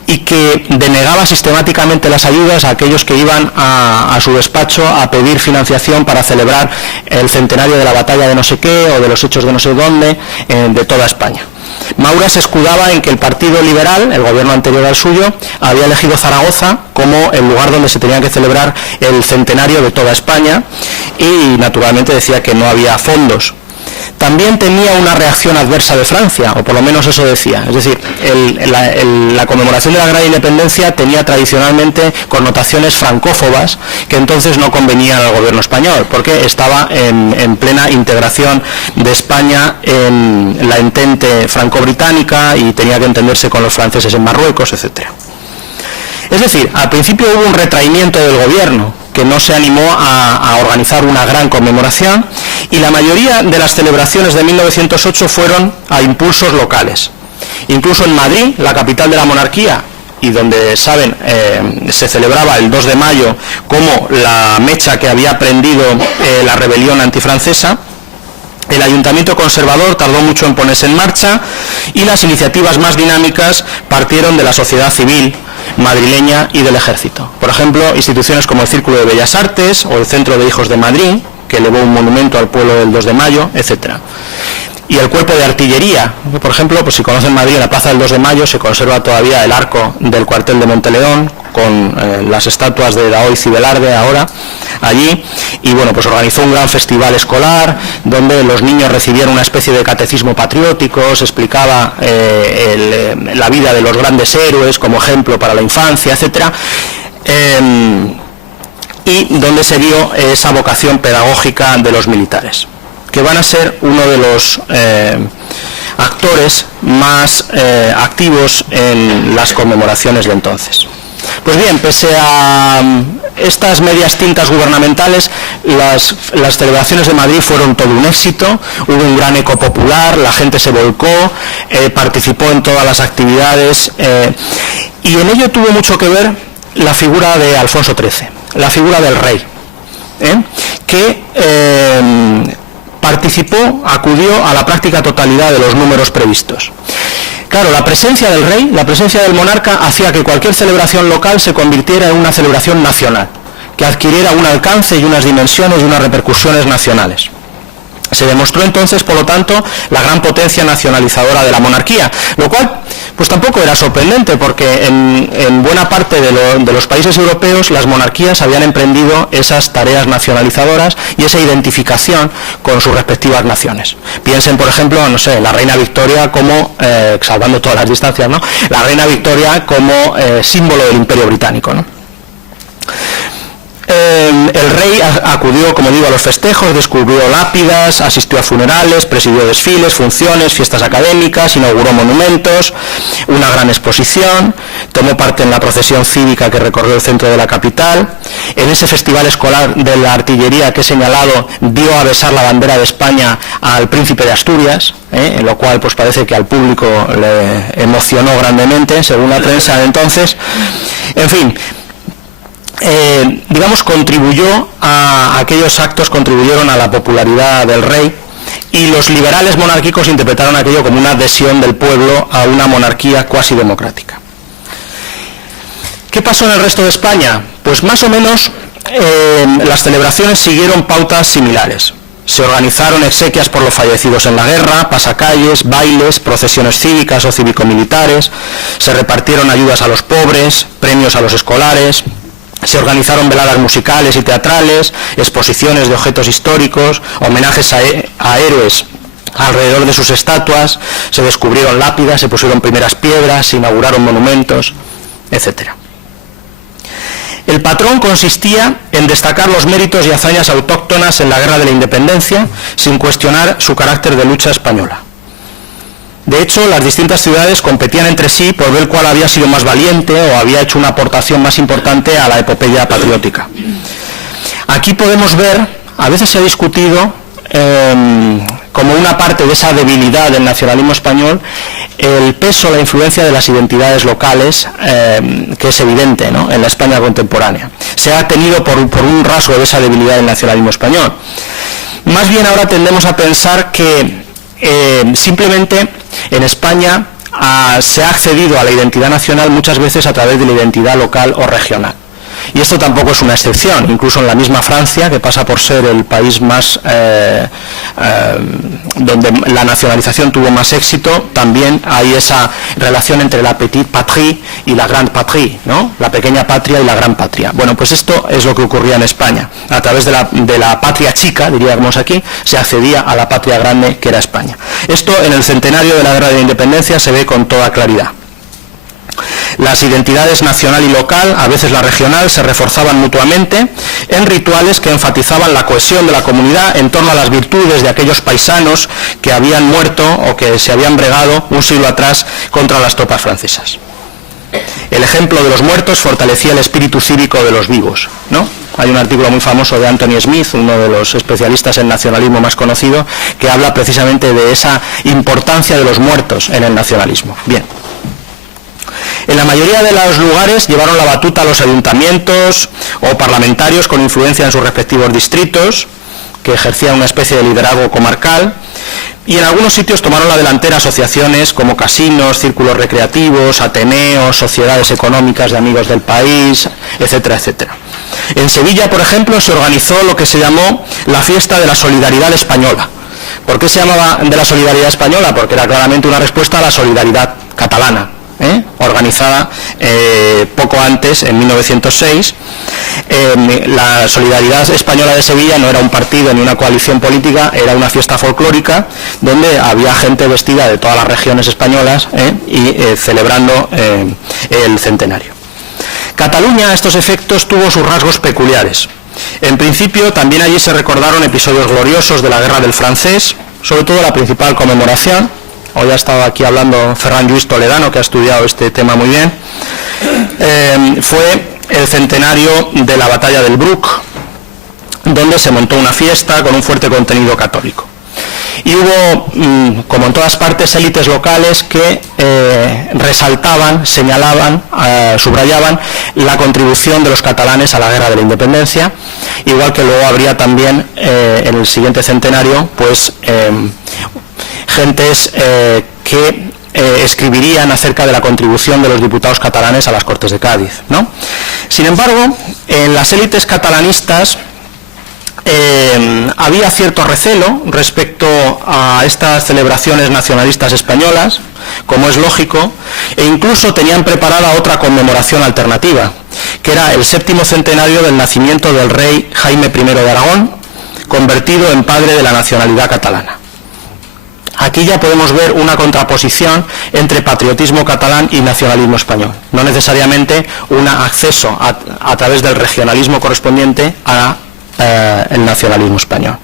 y que denegaba sistemáticamente las ayudas a aquellos que iban a su despacho a pedir financiación para celebrar el centenario de la batalla de no sé qué o de los hechos de no sé dónde de toda España. Maura se escudaba en que el Partido Liberal, el gobierno anterior al suyo, había elegido Zaragoza como el lugar donde se tenía que celebrar el centenario de toda España, y naturalmente decía que no había fondos. También tenía una reacción adversa de Francia, o por lo menos eso decía. Es decir, la conmemoración de la Guerra de Independencia tenía tradicionalmente connotaciones francófobas que entonces no convenían al gobierno español, porque estaba en plena integración de España en la entente franco-británica y tenía que entenderse con los franceses en Marruecos, etc. Es decir, al principio hubo un retraimiento del gobierno, que no se animó a organizar una gran conmemoración, y la mayoría de las celebraciones de 1908 fueron a impulsos locales. Incluso en Madrid, la capital de la monarquía, y donde, saben, se celebraba el 2 de mayo como la mecha que había prendido la rebelión antifrancesa, el ayuntamiento conservador tardó mucho en ponerse en marcha, y las iniciativas más dinámicas partieron de la sociedad civil madrileña y del ejército. Por ejemplo, instituciones como el Círculo de Bellas Artes o el Centro de Hijos de Madrid, que elevó un monumento al pueblo del 2 de mayo, etc. y el cuerpo de artillería. Por ejemplo, pues si conocen Madrid, en la Plaza del 2 de Mayo se conserva todavía el arco del cuartel de Monteleón, con las estatuas de Daoiz y Velarde ahora allí, y bueno, pues organizó un gran festival escolar donde los niños recibieron una especie de catecismo patriótico, se explicaba la vida de los grandes héroes como ejemplo para la infancia, etcétera, y donde se vio esa vocación pedagógica de los militares, que van a ser uno de los actores más activos en las conmemoraciones de entonces. Pues bien, pese a estas medias tintas gubernamentales, las celebraciones de Madrid fueron todo un éxito, hubo un gran eco popular, la gente se volcó, participó en todas las actividades, y en ello tuvo mucho que ver la figura de Alfonso XIII, la figura del rey, que participó, acudió a la práctica totalidad de los números previstos. Claro, la presencia del rey, la presencia del monarca, hacía que cualquier celebración local se convirtiera en una celebración nacional, que adquiriera un alcance y unas dimensiones y unas repercusiones nacionales. Se demostró entonces, por lo tanto, la gran potencia nacionalizadora de la monarquía, lo cual pues tampoco era sorprendente, porque en buena parte de los países europeos las monarquías habían emprendido esas tareas nacionalizadoras y esa identificación con sus respectivas naciones. Piensen, por ejemplo, no sé, la reina Victoria como, salvando todas las distancias, ¿no?, la reina Victoria como símbolo del Imperio Británico, ¿no? El rey acudió, como digo, a los festejos, descubrió lápidas, asistió a funerales, presidió desfiles, funciones, fiestas académicas, inauguró monumentos, una gran exposición, tomó parte en la procesión cívica que recorrió el centro de la capital. En ese festival escolar de la artillería que he señalado, dio a besar la bandera de España al príncipe de Asturias, en lo cual pues parece que al público le emocionó grandemente, según la prensa de entonces. En fin, digamos, contribuyó a aquellos actos, contribuyeron a la popularidad del rey, y los liberales monárquicos interpretaron aquello como una adhesión del pueblo a una monarquía cuasi democrática. ¿Qué pasó en el resto de España? Pues más o menos las celebraciones siguieron pautas similares. Se organizaron exequias por los fallecidos en la guerra, pasacalles, bailes, procesiones cívicas o cívico-militares, se repartieron ayudas a los pobres, premios a los escolares. Se organizaron veladas musicales y teatrales, exposiciones de objetos históricos, homenajes a héroes alrededor de sus estatuas, se descubrieron lápidas, se pusieron primeras piedras, se inauguraron monumentos, etc. El patrón consistía en destacar los méritos y hazañas autóctonas en la Guerra de la Independencia, sin cuestionar su carácter de lucha española. De hecho, las distintas ciudades competían entre sí por ver cuál había sido más valiente o había hecho una aportación más importante a la epopeya patriótica. Aquí podemos ver, a veces se ha discutido como una parte de esa debilidad del nacionalismo español, el peso, la influencia de las identidades locales, que es evidente, ¿no?, en la España contemporánea. Se ha tenido por un rasgo de esa debilidad del nacionalismo español. Más bien ahora tendemos a pensar que simplemente en España se ha accedido a la identidad nacional muchas veces a través de la identidad local o regional. Y esto tampoco es una excepción, incluso en la misma Francia, que pasa por ser el país más donde la nacionalización tuvo más éxito, también hay esa relación entre la petite patrie y la grande patrie, ¿no?, la pequeña patria y la gran patria. Bueno, pues esto es lo que ocurría en España. A través de la patria chica, diríamos aquí, se accedía a la patria grande, que era España. Esto en el centenario de la Guerra de la Independencia se ve con toda claridad. Las identidades nacional y local, a veces la regional, se reforzaban mutuamente en rituales que enfatizaban la cohesión de la comunidad en torno a las virtudes de aquellos paisanos que habían muerto o que se habían bregado un siglo atrás contra las tropas francesas. El ejemplo de los muertos fortalecía el espíritu cívico de los vivos, ¿no? Hay un artículo muy famoso de Anthony Smith, uno de los especialistas en nacionalismo más conocido, que habla precisamente de esa importancia de los muertos en el nacionalismo. Bien. En la mayoría de los lugares llevaron la batuta a los ayuntamientos o parlamentarios con influencia en sus respectivos distritos, que ejercían una especie de liderazgo comarcal, y en algunos sitios tomaron la delantera asociaciones como casinos, círculos recreativos, ateneos, sociedades económicas de amigos del país, etcétera, etcétera. En Sevilla, por ejemplo, se organizó lo que se llamó la Fiesta de la Solidaridad Española, ¿Por qué se llamaba de la solidaridad española? Porque era claramente una respuesta a la solidaridad catalana, organizada poco antes, en 1906. La Solidaridad Española de Sevilla no era un partido ni una coalición política, era una fiesta folclórica donde había gente vestida de todas las regiones españolas y celebrando el centenario. Cataluña, a estos efectos, tuvo sus rasgos peculiares. En principio, también allí se recordaron episodios gloriosos de la Guerra del Francés, sobre todo la principal conmemoración. Hoy ha estado aquí hablando Ferran Lluís Toledano, que ha estudiado este tema muy bien. Fue el centenario de la batalla del Bruc, donde se montó una fiesta con un fuerte contenido católico. Y hubo, como en todas partes, élites locales que resaltaban, señalaban, subrayaban la contribución de los catalanes a la guerra de la independencia, igual que luego habría también en el siguiente centenario, pues, gentes que escribirían acerca de la contribución de los diputados catalanes a las Cortes de Cádiz, ¿no? Sin embargo, en las élites catalanistas había cierto recelo respecto a estas celebraciones nacionalistas españolas, como es lógico, e incluso tenían preparada otra conmemoración alternativa, que era el 7º centenario del nacimiento del rey Jaime I de Aragón, convertido en padre de la nacionalidad catalana. Aquí ya podemos ver una contraposición entre patriotismo catalán y nacionalismo español, no necesariamente un acceso a través del regionalismo correspondiente a el nacionalismo español.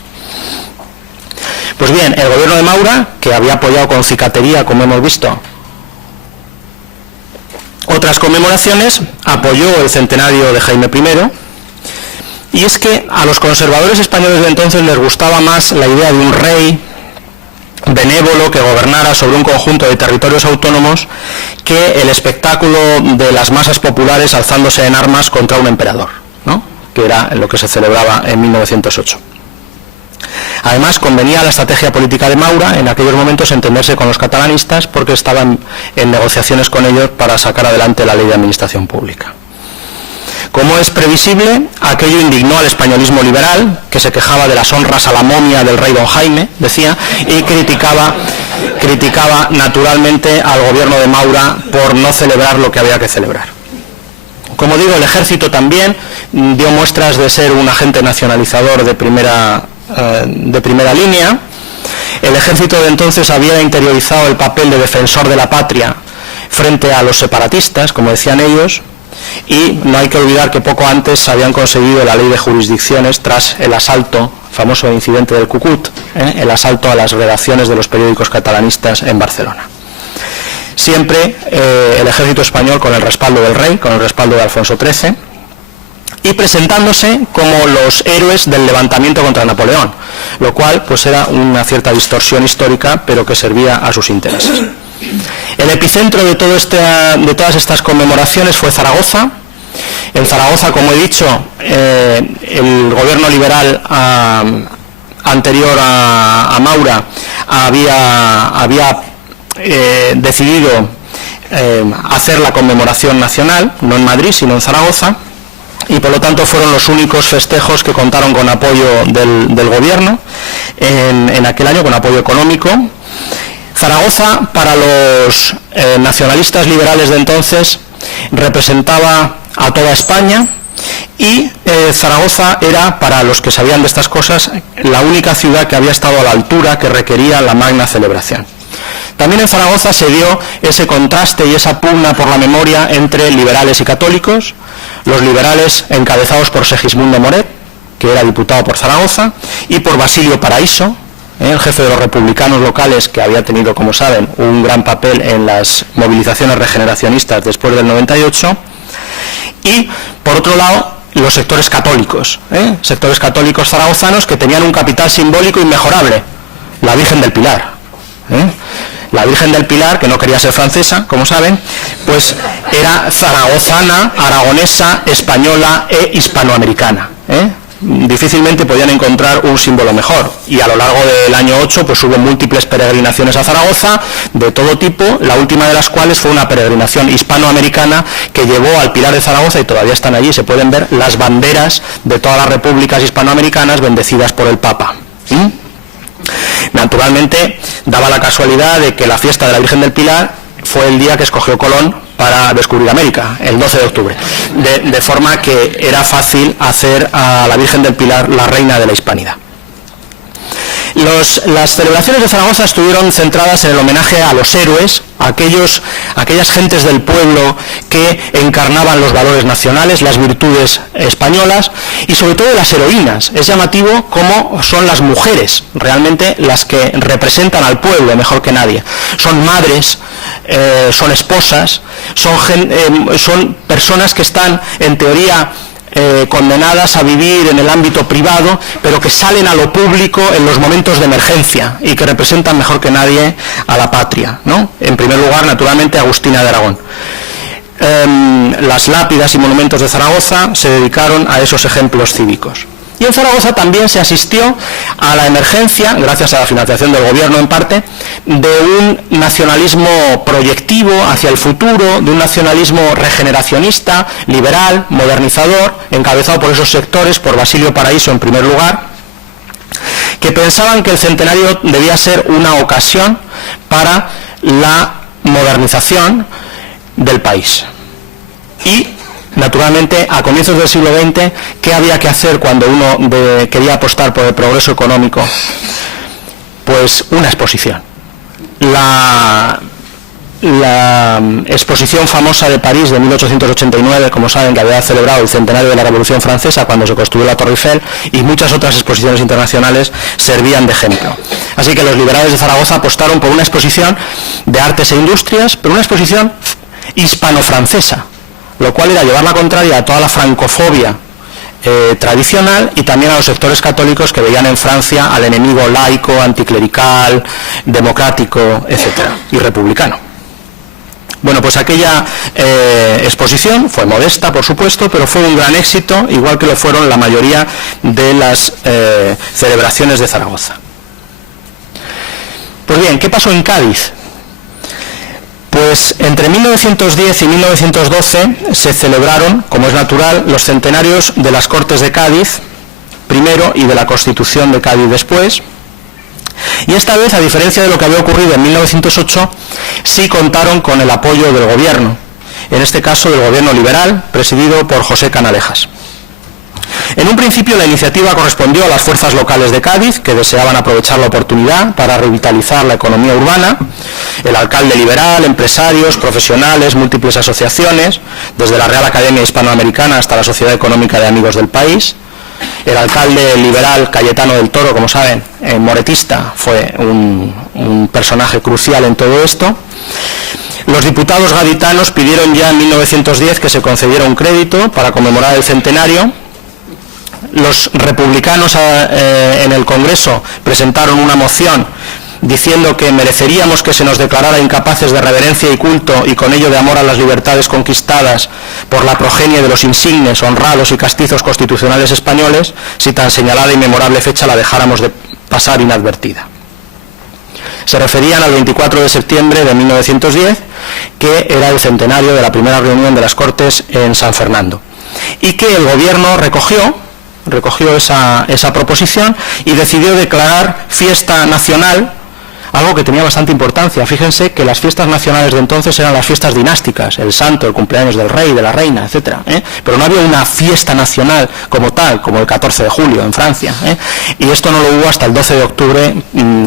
Pues bien, el gobierno de Maura, que había apoyado con cicatería, como hemos visto, otras conmemoraciones, apoyó el centenario de Jaime I, y es que a los conservadores españoles de entonces les gustaba más la idea de un rey benévolo que gobernara sobre un conjunto de territorios autónomos que el espectáculo de las masas populares alzándose en armas contra un emperador, ¿no?, que era lo que se celebraba en 1908. Además, convenía a la estrategia política de Maura en aquellos momentos entenderse con los catalanistas, porque estaban en negociaciones con ellos para sacar adelante la ley de administración pública. Como es previsible, aquello indignó al españolismo liberal, que se quejaba de las honras a la momia del rey don Jaime, decía, y criticaba naturalmente al gobierno de Maura por no celebrar lo que había que celebrar. Como digo, el ejército también dio muestras de ser un agente nacionalizador de primera línea. El ejército de entonces había interiorizado el papel de defensor de la patria frente a los separatistas, como decían ellos, y no hay que olvidar que poco antes habían conseguido la ley de jurisdicciones tras el asalto, famoso incidente del Cucut, el asalto a las redacciones de los periódicos catalanistas en Barcelona. Siempre el ejército español con el respaldo del rey, con el respaldo de Alfonso XIII, y presentándose como los héroes del levantamiento contra Napoleón, lo cual pues era una cierta distorsión histórica, pero que servía a sus intereses. El epicentro de todas estas conmemoraciones fue Zaragoza. En Zaragoza, como he dicho, el gobierno liberal anterior a Maura había decidido hacer la conmemoración nacional, no en Madrid, sino en Zaragoza, y por lo tanto fueron los únicos festejos que contaron con apoyo del gobierno en aquel año, con apoyo económico. Zaragoza, para los nacionalistas liberales de entonces, representaba a toda España, y Zaragoza era, para los que sabían de estas cosas, la única ciudad que había estado a la altura que requería la magna celebración. También en Zaragoza se dio ese contraste y esa pugna por la memoria entre liberales y católicos, los liberales encabezados por Segismundo Moret, que era diputado por Zaragoza, y por Basilio Paraíso, el jefe de los republicanos locales, que había tenido, como saben, un gran papel en las movilizaciones regeneracionistas después del 98, y, por otro lado, los sectores católicos zaragozanos, que tenían un capital simbólico inmejorable, la Virgen del Pilar. La Virgen del Pilar, que no quería ser francesa, como saben, pues era zaragozana, aragonesa, española e hispanoamericana. Difícilmente podían encontrar un símbolo mejor, y a lo largo del año 8 pues hubo múltiples peregrinaciones a Zaragoza de todo tipo, la última de las cuales fue una peregrinación hispanoamericana que llevó al Pilar de Zaragoza, y todavía están allí, se pueden ver las banderas de todas las repúblicas hispanoamericanas bendecidas por el Papa. Naturalmente, daba la casualidad de que la fiesta de la Virgen del Pilar fue el día que escogió Colón para descubrir América, el 12 de octubre, de forma que era fácil hacer a la Virgen del Pilar la reina de la Hispanidad. Las celebraciones de Zaragoza estuvieron centradas en el homenaje a los héroes, a aquellas gentes del pueblo que encarnaban los valores nacionales, las virtudes españolas y sobre todo las heroínas. Es llamativo cómo son las mujeres realmente las que representan al pueblo mejor que nadie. Son madres, son esposas, son personas que están en teoría condenadas a vivir en el ámbito privado, pero que salen a lo público en los momentos de emergencia y que representan mejor que nadie a la patria, ¿no? En primer lugar, naturalmente, Agustina de Aragón. Las lápidas y monumentos de Zaragoza se dedicaron a esos ejemplos cívicos. Y en Zaragoza también se asistió a la emergencia, gracias a la financiación del gobierno en parte, de un nacionalismo proyectivo hacia el futuro, de un nacionalismo regeneracionista, liberal, modernizador, encabezado por esos sectores, por Basilio Paraíso en primer lugar, que pensaban que el centenario debía ser una ocasión para la modernización del país. Y naturalmente, a comienzos del siglo XX, ¿qué había que hacer cuando uno quería apostar por el progreso económico? Pues una exposición. La exposición famosa de París de 1889, como saben, que había celebrado el centenario de la Revolución Francesa cuando se construyó la Torre Eiffel, y muchas otras exposiciones internacionales servían de ejemplo. Así que los liberales de Zaragoza apostaron por una exposición de artes e industrias, pero una exposición hispano-francesa, lo cual era llevar la contraria a toda la francofobia tradicional y también a los sectores católicos que veían en Francia al enemigo laico, anticlerical, democrático, etcétera, y republicano. Bueno, pues aquella exposición fue modesta, por supuesto, pero fue un gran éxito, igual que lo fueron la mayoría de las celebraciones de Zaragoza. Pues bien, ¿qué pasó en Cádiz? Pues entre 1910 y 1912 se celebraron, como es natural, los centenarios de las Cortes de Cádiz, primero, y de la Constitución de Cádiz después. Y esta vez, a diferencia de lo que había ocurrido en 1908, sí contaron con el apoyo del gobierno, en este caso del gobierno liberal, presidido por José Canalejas. En un principio la iniciativa correspondió a las fuerzas locales de Cádiz, que deseaban aprovechar la oportunidad para revitalizar la economía urbana, el alcalde liberal, empresarios, profesionales, múltiples asociaciones, desde la Real Academia Hispanoamericana hasta la Sociedad Económica de Amigos del País. El alcalde liberal Cayetano del Toro, como saben, moretista, fue un personaje crucial en todo esto. Los diputados gaditanos pidieron ya en 1910 que se concediera un crédito para conmemorar el centenario. Los republicanos en el Congreso presentaron una moción diciendo que mereceríamos que se nos declarara incapaces de reverencia y culto y con ello de amor a las libertades conquistadas por la progenie de los insignes, honrados y castizos constitucionales españoles, si tan señalada y memorable fecha la dejáramos de pasar inadvertida. Se referían al 24 de septiembre de 1910, que era el centenario de la primera reunión de las Cortes en San Fernando, y que el gobierno recogió esa proposición y decidió declarar fiesta nacional, algo que tenía bastante importancia. Fíjense que las fiestas nacionales de entonces eran las fiestas dinásticas, el santo, el cumpleaños del rey, de la reina, etcétera, pero no había una fiesta nacional como tal, como el 14 de julio en Francia, y esto no lo hubo hasta el 12 de octubre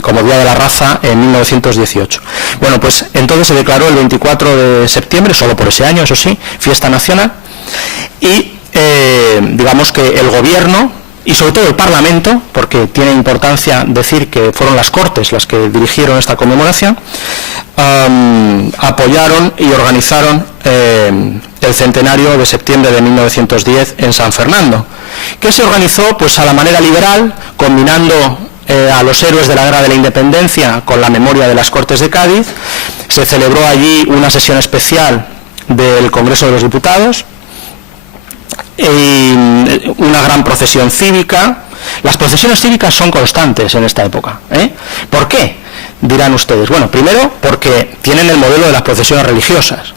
como Día de la Raza en 1918. Bueno, pues entonces se declaró el 24 de septiembre, solo por ese año, eso sí, fiesta nacional, y digamos que el gobierno y sobre todo el Parlamento, porque tiene importancia decir que fueron las Cortes las que dirigieron esta conmemoración, apoyaron y organizaron el centenario de septiembre de 1910 en San Fernando, que se organizó pues a la manera liberal, combinando a los héroes de la Guerra de la Independencia con la memoria de las Cortes de Cádiz. Se celebró allí una sesión especial del Congreso de los Diputados, y una gran procesión cívica. Las procesiones cívicas son constantes en esta época, ¿Por qué? Dirán ustedes. Bueno, primero porque tienen el modelo de las procesiones religiosas,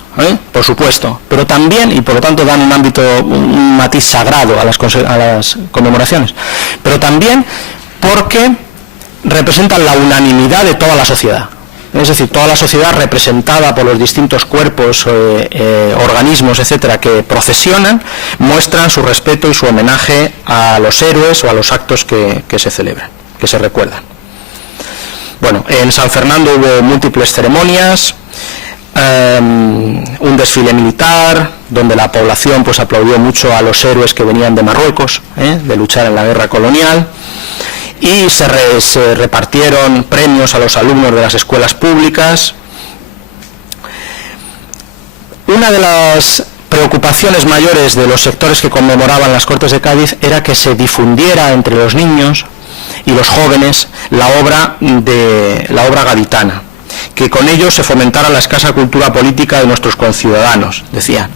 por supuesto, pero también, y por lo tanto dan un matiz sagrado a las conmemoraciones, pero también porque representan la unanimidad de toda la sociedad. Es decir, toda la sociedad representada por los distintos cuerpos, organismos, etcétera, que procesionan, muestran su respeto y su homenaje a los héroes o a los actos que se celebran, que se recuerdan. Bueno, en San Fernando hubo múltiples ceremonias, un desfile militar, donde la población pues aplaudió mucho a los héroes que venían de Marruecos, de luchar en la guerra colonial, y se repartieron premios a los alumnos de las escuelas públicas. Una de las preocupaciones mayores de los sectores que conmemoraban las Cortes de Cádiz era que se difundiera entre los niños y los jóvenes la obra gaditana, que con ello se fomentara la escasa cultura política de nuestros conciudadanos, decían.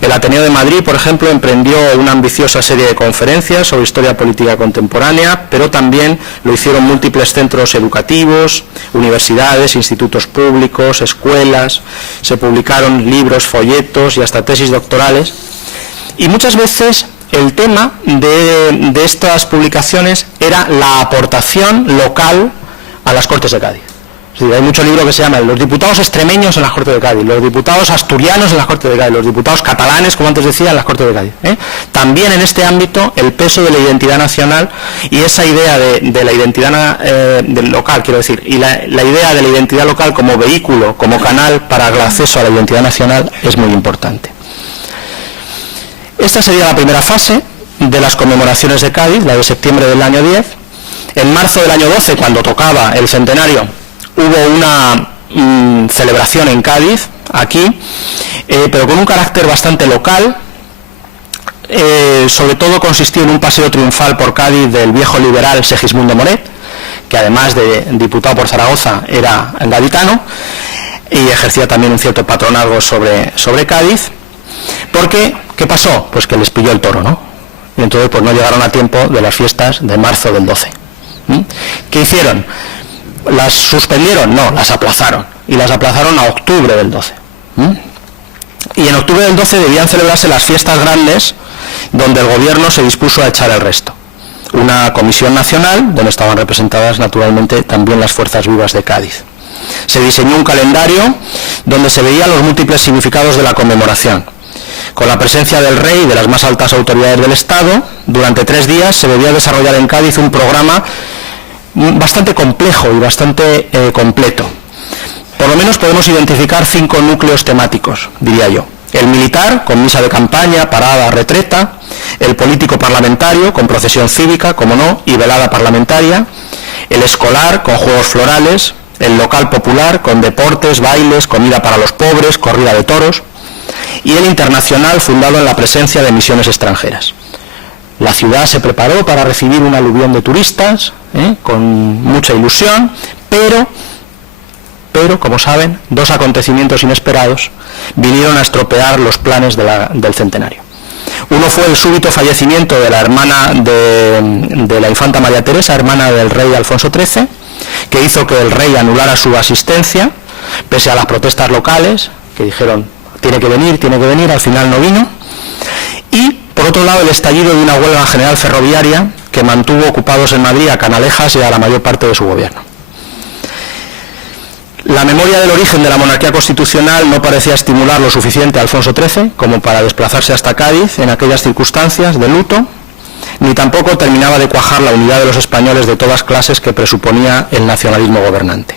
El Ateneo de Madrid, por ejemplo, emprendió una ambiciosa serie de conferencias sobre historia política contemporánea, pero también lo hicieron múltiples centros educativos, universidades, institutos públicos, escuelas, se publicaron libros, folletos y hasta tesis doctorales. Y muchas veces el tema de estas publicaciones era la aportación local a las Cortes de Cádiz. Sí, hay mucho libro que se llama Los diputados extremeños en las Cortes de Cádiz, los diputados asturianos en las Cortes de Cádiz, los diputados catalanes, como antes decía, en las Cortes de Cádiz. También en este ámbito el peso de la identidad nacional y esa idea de la identidad local, quiero decir, y la idea de la identidad local como vehículo, como canal para el acceso a la identidad nacional es muy importante. Esta sería la primera fase de las conmemoraciones de Cádiz, la de septiembre del año 10. En marzo del año 12, cuando tocaba el centenario, hubo una celebración en Cádiz, aquí, pero con un carácter bastante local. Sobre todo consistió en un paseo triunfal por Cádiz del viejo liberal Segismundo Moret, que además de diputado por Zaragoza era gaditano y ejercía también un cierto patronazgo sobre Cádiz, porque, ¿qué pasó? Pues que les pilló el toro, ¿no? Y entonces pues no llegaron a tiempo de las fiestas de marzo del 12. ¿Qué hicieron? ¿Las suspendieron? No, las aplazaron. Y las aplazaron a octubre del 12. Y en octubre del 12 debían celebrarse las fiestas grandes, donde el gobierno se dispuso a echar el resto. Una comisión nacional, donde estaban representadas naturalmente también las fuerzas vivas de Cádiz. Se diseñó un calendario donde se veían los múltiples significados de la conmemoración. Con la presencia del rey y de las más altas autoridades del Estado, durante 3 días se debía desarrollar en Cádiz un programa bastante complejo y bastante completo. Por lo menos podemos identificar 5 núcleos temáticos, diría yo. El militar, con misa de campaña, parada, retreta. El político parlamentario, con procesión cívica, como no, y velada parlamentaria. El escolar, con juegos florales. El local popular, con deportes, bailes, comida para los pobres, corrida de toros. Y el internacional, fundado en la presencia de misiones extranjeras. La ciudad se preparó para recibir un aluvión de turistas, con mucha ilusión, pero, como saben, 2 acontecimientos inesperados vinieron a estropear los planes del centenario. Uno fue el súbito fallecimiento de la hermana de la infanta María Teresa, hermana del rey Alfonso XIII, que hizo que el rey anulara su asistencia, pese a las protestas locales, que dijeron, tiene que venir, al final no vino. Y, por otro lado, el estallido de una huelga general ferroviaria que mantuvo ocupados en Madrid a Canalejas y a la mayor parte de su gobierno. La memoria del origen de la monarquía constitucional no parecía estimular lo suficiente a Alfonso XIII como para desplazarse hasta Cádiz en aquellas circunstancias de luto, ni tampoco terminaba de cuajar la unidad de los españoles de todas clases que presuponía el nacionalismo gobernante.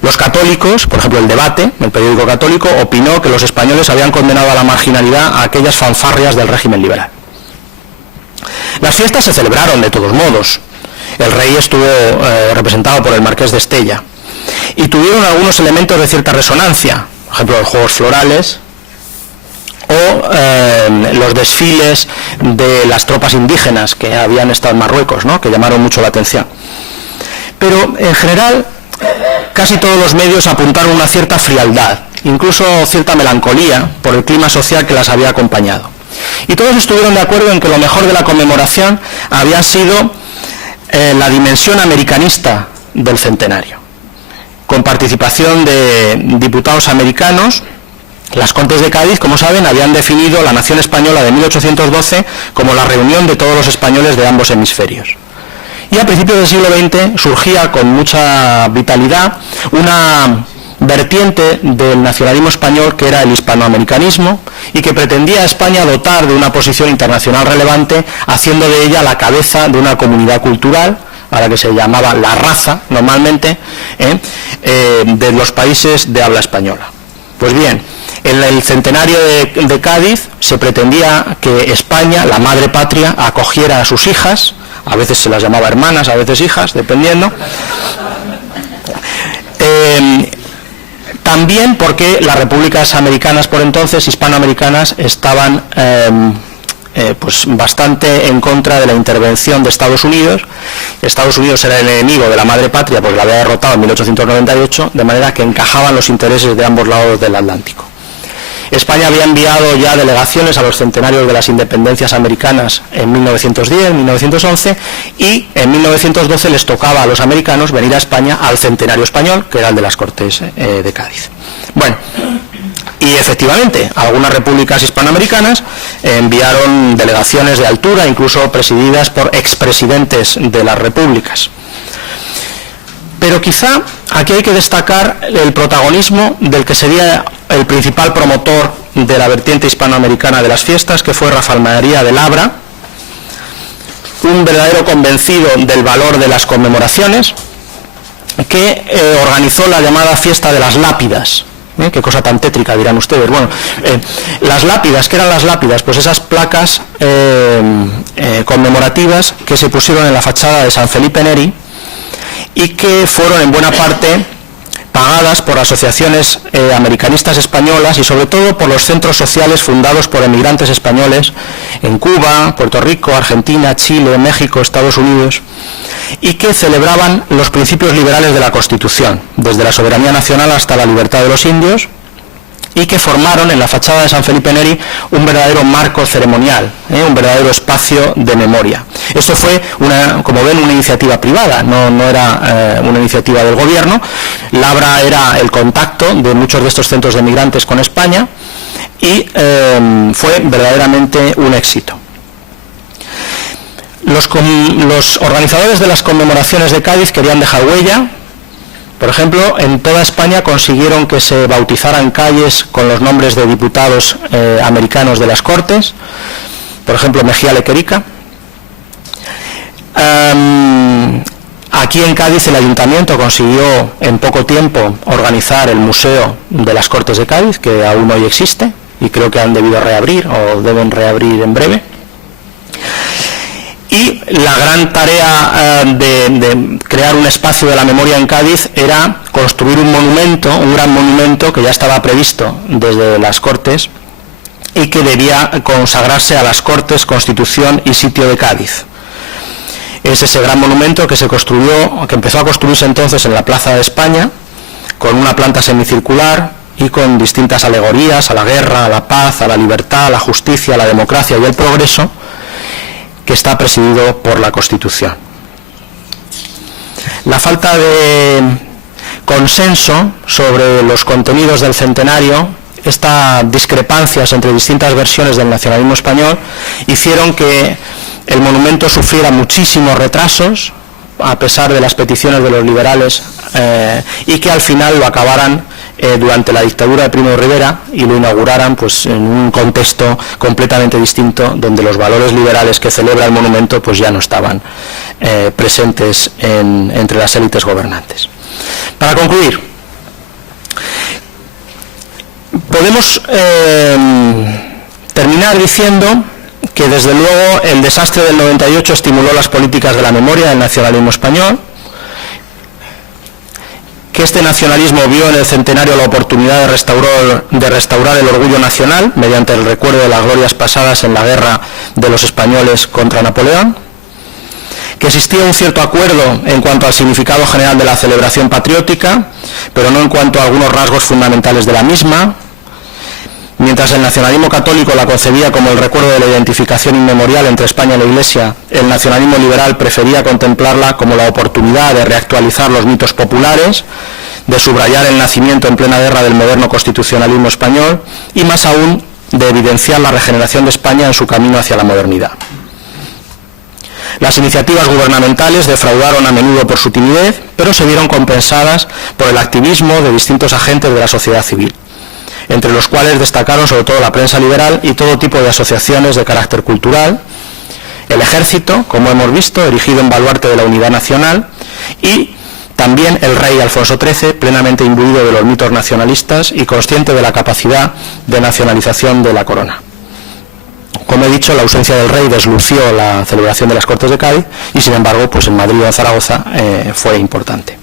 Los católicos, por ejemplo el Debate, el periódico católico, opinó que los españoles habían condenado a la marginalidad a aquellas fanfarrias del régimen liberal. Las fiestas se celebraron de todos modos. El rey estuvo representado por el marqués de Estella y tuvieron algunos elementos de cierta resonancia, por ejemplo los juegos florales o los desfiles de las tropas indígenas que habían estado en Marruecos, ¿no?, que llamaron mucho la atención. Pero en general casi todos los medios apuntaron una cierta frialdad, incluso cierta melancolía por el clima social que las había acompañado. Y todos estuvieron de acuerdo en que lo mejor de la conmemoración había sido la dimensión americanista del centenario, con participación de diputados americanos. Las Cortes de Cádiz, como saben, habían definido la nación española de 1812 como la reunión de todos los españoles de ambos hemisferios. Y a principios del siglo XX surgía con mucha vitalidad una vertiente del nacionalismo español que era el hispanoamericanismo y que pretendía a España dotar de una posición internacional relevante, haciendo de ella la cabeza de una comunidad cultural, a la que se llamaba la raza normalmente, de los países de habla española. Pues bien, en el centenario de Cádiz se pretendía que España, la madre patria, acogiera a sus hijas, a veces se las llamaba hermanas, a veces hijas, dependiendo. También porque las repúblicas americanas por entonces, hispanoamericanas, estaban pues bastante en contra de la intervención de Estados Unidos. Estados Unidos era el enemigo de la madre patria porque la había derrotado en 1898, de manera que encajaban los intereses de ambos lados del Atlántico. España había enviado ya delegaciones a los centenarios de las independencias americanas en 1910, 1911, y en 1912 les tocaba a los americanos venir a España al centenario español, que era el de las Cortes de Cádiz. Bueno, y efectivamente, algunas repúblicas hispanoamericanas enviaron delegaciones de altura, incluso presididas por expresidentes de las repúblicas. Pero quizá aquí hay que destacar el protagonismo del que sería el principal promotor de la vertiente hispanoamericana de las fiestas, que fue Rafael María de Labra, un verdadero convencido del valor de las conmemoraciones, que organizó la llamada Fiesta de las Lápidas. Qué cosa tan tétrica, dirán ustedes. Bueno, las lápidas, ¿qué eran las lápidas? Pues esas placas conmemorativas que se pusieron en la fachada de San Felipe Neri y que fueron en buena parte pagadas por asociaciones americanistas españolas y sobre todo por los centros sociales fundados por emigrantes españoles en Cuba, Puerto Rico, Argentina, Chile, México, Estados Unidos, y que celebraban los principios liberales de la Constitución, desde la soberanía nacional hasta la libertad de los indios, y que formaron en la fachada de San Felipe Neri un verdadero marco ceremonial, un verdadero espacio de memoria. Esto fue, como ven, una iniciativa privada, no era una iniciativa del gobierno. Labra era el contacto de muchos de estos centros de migrantes con España y fue verdaderamente un éxito. Los organizadores de las conmemoraciones de Cádiz querían dejar huella. Por ejemplo, en toda España consiguieron que se bautizaran calles con los nombres de diputados americanos de las Cortes, por ejemplo, Mejía Lequerica. Aquí en Cádiz el Ayuntamiento consiguió en poco tiempo organizar el Museo de las Cortes de Cádiz, que aún hoy existe, y creo que han debido reabrir o deben reabrir en breve. Y la gran tarea de crear un espacio de la memoria en Cádiz era construir un monumento, un gran monumento que ya estaba previsto desde las Cortes y que debía consagrarse a las Cortes, Constitución y sitio de Cádiz. Es ese gran monumento que se construyó, que empezó a construirse entonces en la Plaza de España, con una planta semicircular y con distintas alegorías a la guerra, a la paz, a la libertad, a la justicia, a la democracia y el progreso, que está presidido por la Constitución. La falta de consenso sobre los contenidos del centenario, estas discrepancias entre distintas versiones del nacionalismo español, hicieron que el monumento sufriera muchísimos retrasos, a pesar de las peticiones de los liberales, y que al final lo acabaran durante la dictadura de Primo de Rivera y lo inauguraran pues en un contexto completamente distinto, donde los valores liberales que celebra el monumento pues ya no estaban presentes entre las élites gobernantes. Para concluir, podemos terminar diciendo que desde luego el desastre del 98 estimuló las políticas de la memoria del nacionalismo español, que este nacionalismo vio en el centenario la oportunidad de restaurar el orgullo nacional mediante el recuerdo de las glorias pasadas en la guerra de los españoles contra Napoleón, que existía un cierto acuerdo en cuanto al significado general de la celebración patriótica, pero no en cuanto a algunos rasgos fundamentales de la misma. Mientras el nacionalismo católico la concebía como el recuerdo de la identificación inmemorial entre España y la Iglesia, el nacionalismo liberal prefería contemplarla como la oportunidad de reactualizar los mitos populares, de subrayar el nacimiento en plena guerra del moderno constitucionalismo español y, más aún, de evidenciar la regeneración de España en su camino hacia la modernidad. Las iniciativas gubernamentales defraudaron a menudo por su timidez, pero se vieron compensadas por el activismo de distintos agentes de la sociedad civil, entre los cuales destacaron sobre todo la prensa liberal y todo tipo de asociaciones de carácter cultural, el ejército, como hemos visto, erigido en baluarte de la unidad nacional, y también el rey Alfonso XIII, plenamente imbuido de los mitos nacionalistas y consciente de la capacidad de nacionalización de la corona. Como he dicho, la ausencia del rey deslució la celebración de las Cortes de Cádiz y, sin embargo, pues en Madrid o en Zaragoza fue importante.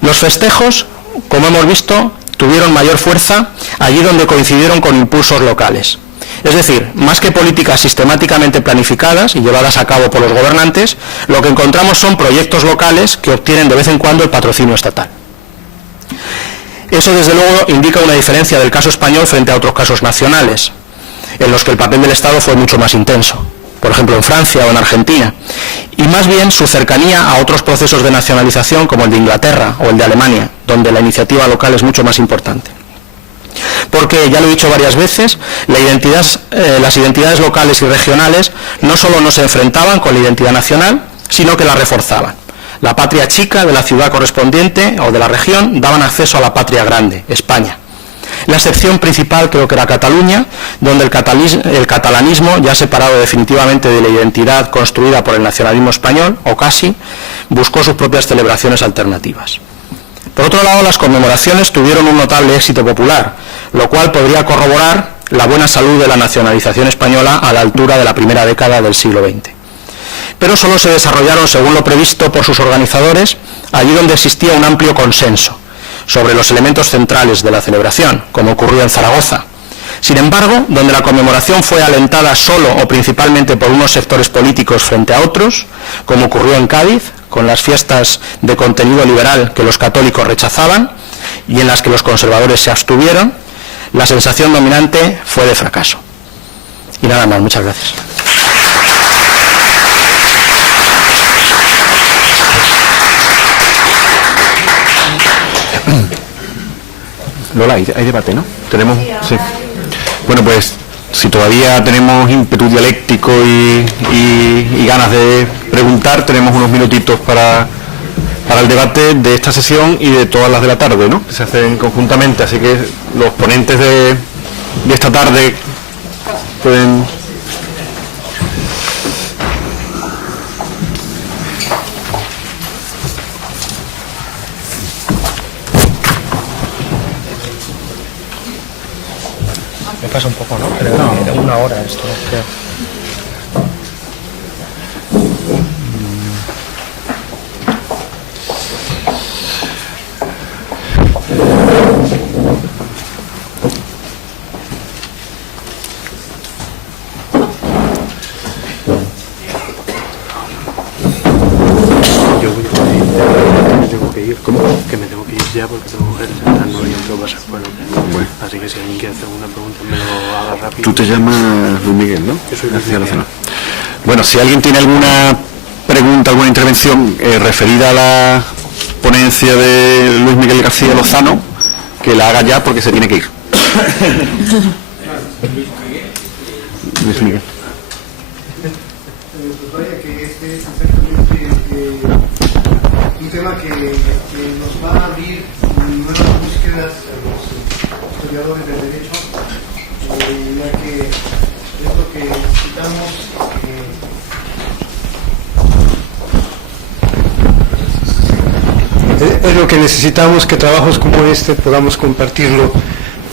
Los festejos, como hemos visto, tuvieron mayor fuerza allí donde coincidieron con impulsos locales. Es decir, más que políticas sistemáticamente planificadas y llevadas a cabo por los gobernantes, lo que encontramos son proyectos locales que obtienen de vez en cuando el patrocinio estatal. Eso, desde luego, indica una diferencia del caso español frente a otros casos nacionales, en los que el papel del Estado fue mucho más intenso, por ejemplo en Francia o en Argentina, y más bien su cercanía a otros procesos de nacionalización como el de Inglaterra o el de Alemania, donde la iniciativa local es mucho más importante. Porque, ya lo he dicho varias veces, las identidades locales y regionales no solo no se enfrentaban con la identidad nacional, sino que la reforzaban. La patria chica de la ciudad correspondiente o de la región daban acceso a la patria grande, España. La excepción principal creo que era Cataluña, donde el catalanismo, ya separado definitivamente de la identidad construida por el nacionalismo español, o casi, buscó sus propias celebraciones alternativas. Por otro lado, las conmemoraciones tuvieron un notable éxito popular, lo cual podría corroborar la buena salud de la nacionalización española a la altura de la primera década del siglo XX. Pero solo se desarrollaron según lo previsto por sus organizadores, allí donde existía un amplio consenso sobre los elementos centrales de la celebración, como ocurrió en Zaragoza. Sin embargo, donde la conmemoración fue alentada solo o principalmente por unos sectores políticos frente a otros, como ocurrió en Cádiz, con las fiestas de contenido liberal que los católicos rechazaban y en las que los conservadores se abstuvieron, la sensación dominante fue de fracaso. Y nada más, muchas gracias. Lola, hay debate, ¿no? Tenemos, sí. Bueno, pues si todavía tenemos ímpetu dialéctico y ganas de preguntar, tenemos unos minutitos para el debate de esta sesión y de todas las de la tarde, ¿no? Que se hacen conjuntamente, así que los ponentes de esta tarde pueden... Me pasa un poco, ¿no? Pero no, una hora esto, creo. Ya porque tengo mujeres entrando y entro pasa bueno. Así que si alguien quiere hacer una pregunta me lo haga rápido. Tú te llamas Luis Miguel, ¿no? Yo soy Luis Miguel. Bueno, si alguien tiene alguna pregunta, alguna intervención referida a la ponencia de Luis Miguel García Lozano, que la haga ya porque se tiene que ir. Luis Miguel. Pues vaya que este es exactamente un tema que nos va a abrir nuevas búsquedas a los historiadores del derecho, ya que esto que citamos es lo que necesitamos, que trabajos como este podamos compartirlo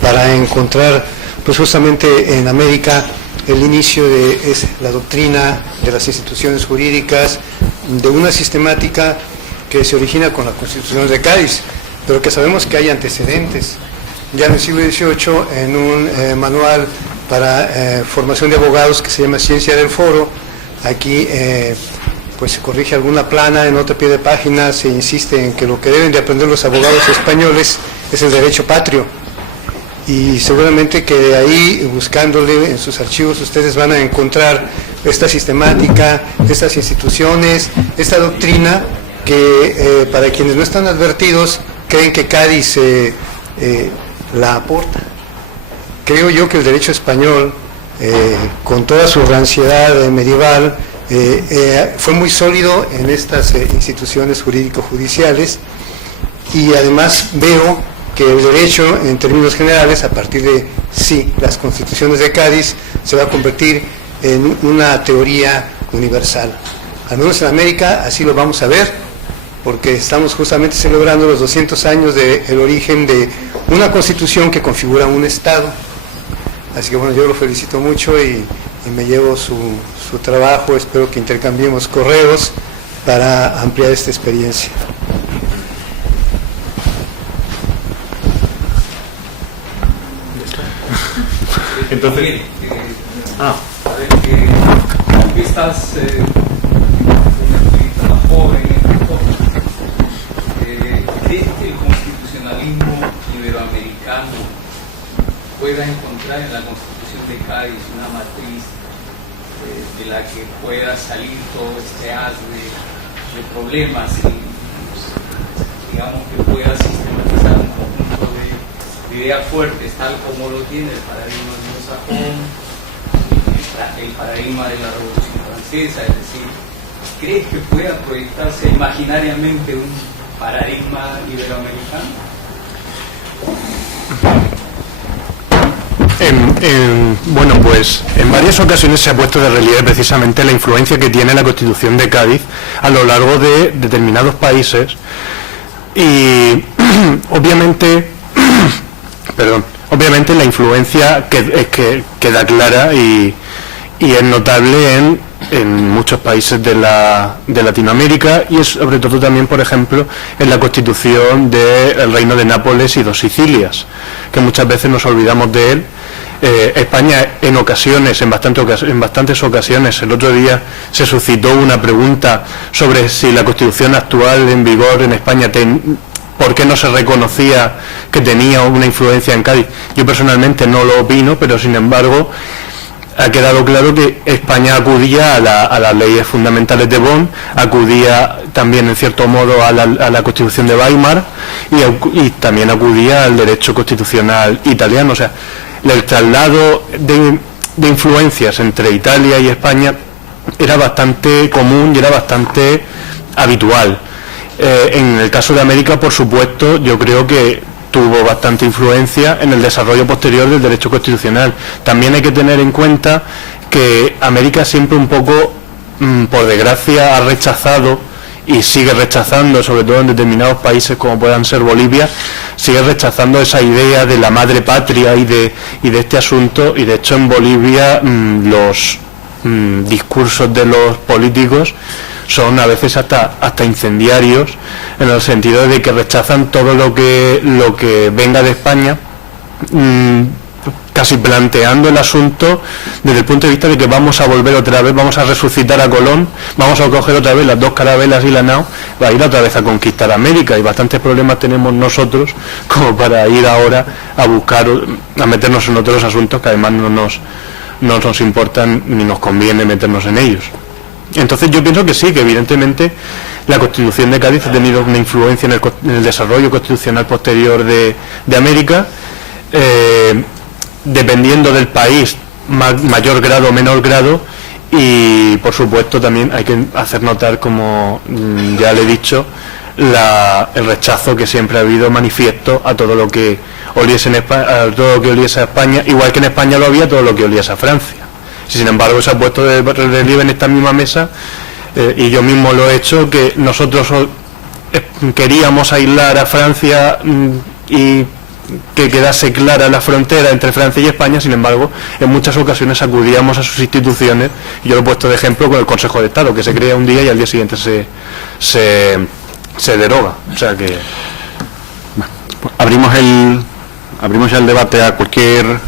para encontrar pues justamente en América el inicio de la doctrina de las instituciones jurídicas, de una sistemática que se origina con la Constitución de Cádiz, pero que sabemos que hay antecedentes. Ya en el siglo XVIII, en un manual para formación de abogados que se llama Ciencia del Foro, aquí pues se corrige alguna plana, en otro pie de página se insiste en que lo que deben de aprender los abogados españoles es el derecho patrio. Y seguramente que de ahí, buscándole en sus archivos, ustedes van a encontrar esta sistemática, estas instituciones, esta doctrina que para quienes no están advertidos creen que Cádiz la aporta. Creo yo que el derecho español, con toda su ranciedad medieval, fue muy sólido en estas instituciones jurídico-judiciales, y además veo que el derecho, en términos generales, a partir de las constituciones de Cádiz, se va a convertir en una teoría universal. Al menos en América así lo vamos a ver, porque estamos justamente celebrando los 200 años del origen de una constitución que configura un Estado. Así que bueno, yo lo felicito mucho y me llevo su trabajo. Espero que intercambiemos correos para ampliar esta experiencia. Entonces, tú estás una joven en esta cosa. ¿Crees que el constitucionalismo iberoamericano pueda encontrar en la Constitución de Cádiz una matriz de la que pueda salir todo este haz de problemas y digamos que pueda sistematizar un conjunto de ideas fuertes tal como lo tiene el paradigma anglosajón, el paradigma de la Revolución Francesa? Es decir, ¿crees que pueda proyectarse imaginariamente un paradigma iberoamericano? Bueno, pues en varias ocasiones se ha puesto de relieve precisamente la influencia que tiene la Constitución de Cádiz a lo largo de determinados países, y obviamente la influencia que queda clara y es notable en muchos países de Latinoamérica, y es sobre todo también, por ejemplo, en la Constitución del Reino de Nápoles y dos Sicilias, que muchas veces nos olvidamos de él. España en bastantes ocasiones, el otro día se suscitó una pregunta sobre si la Constitución actual en vigor en España ¿por qué no se reconocía que tenía una influencia en Cádiz? Yo personalmente no lo opino, pero sin embargo ha quedado claro que España acudía a las leyes fundamentales de Bonn, acudía también en cierto modo a la Constitución de Weimar y también acudía al derecho constitucional italiano. O sea, el traslado de influencias entre Italia y España era bastante común y era bastante habitual. En el caso de América, por supuesto, yo creo que tuvo bastante influencia en el desarrollo posterior del derecho constitucional. También hay que tener en cuenta que América siempre un poco, por desgracia, ha rechazado y sigue rechazando, sobre todo en determinados países como puedan ser Bolivia, sigue rechazando esa idea de la madre patria y de este asunto, y de hecho en Bolivia los discursos de los políticos son a veces hasta incendiarios, en el sentido de que rechazan todo lo que venga de España, casi planteando el asunto desde el punto de vista de que vamos a volver otra vez, vamos a resucitar a Colón, vamos a coger otra vez las dos carabelas y la nao, va a ir otra vez a conquistar América, y bastantes problemas tenemos nosotros como para ir ahora a meternos en otros asuntos que además no nos importan ni nos conviene meternos en ellos. Entonces yo pienso que sí, que evidentemente la Constitución de Cádiz ha tenido una influencia en el desarrollo constitucional posterior de América, dependiendo del país, mayor grado o menor grado, y por supuesto también hay que hacer notar, como ya le he dicho, el rechazo que siempre ha habido manifiesto a todo lo que oliese a España, igual que en España lo había todo lo que oliese a Francia. Sin embargo, se ha puesto de relieve en esta misma mesa, y yo mismo lo he hecho, que nosotros queríamos aislar a Francia y que quedase clara la frontera entre Francia y España. Sin embargo, en muchas ocasiones acudíamos a sus instituciones, y yo lo he puesto de ejemplo con el Consejo de Estado, que se crea un día y al día siguiente se deroga. O sea que abrimos ya el debate a cualquier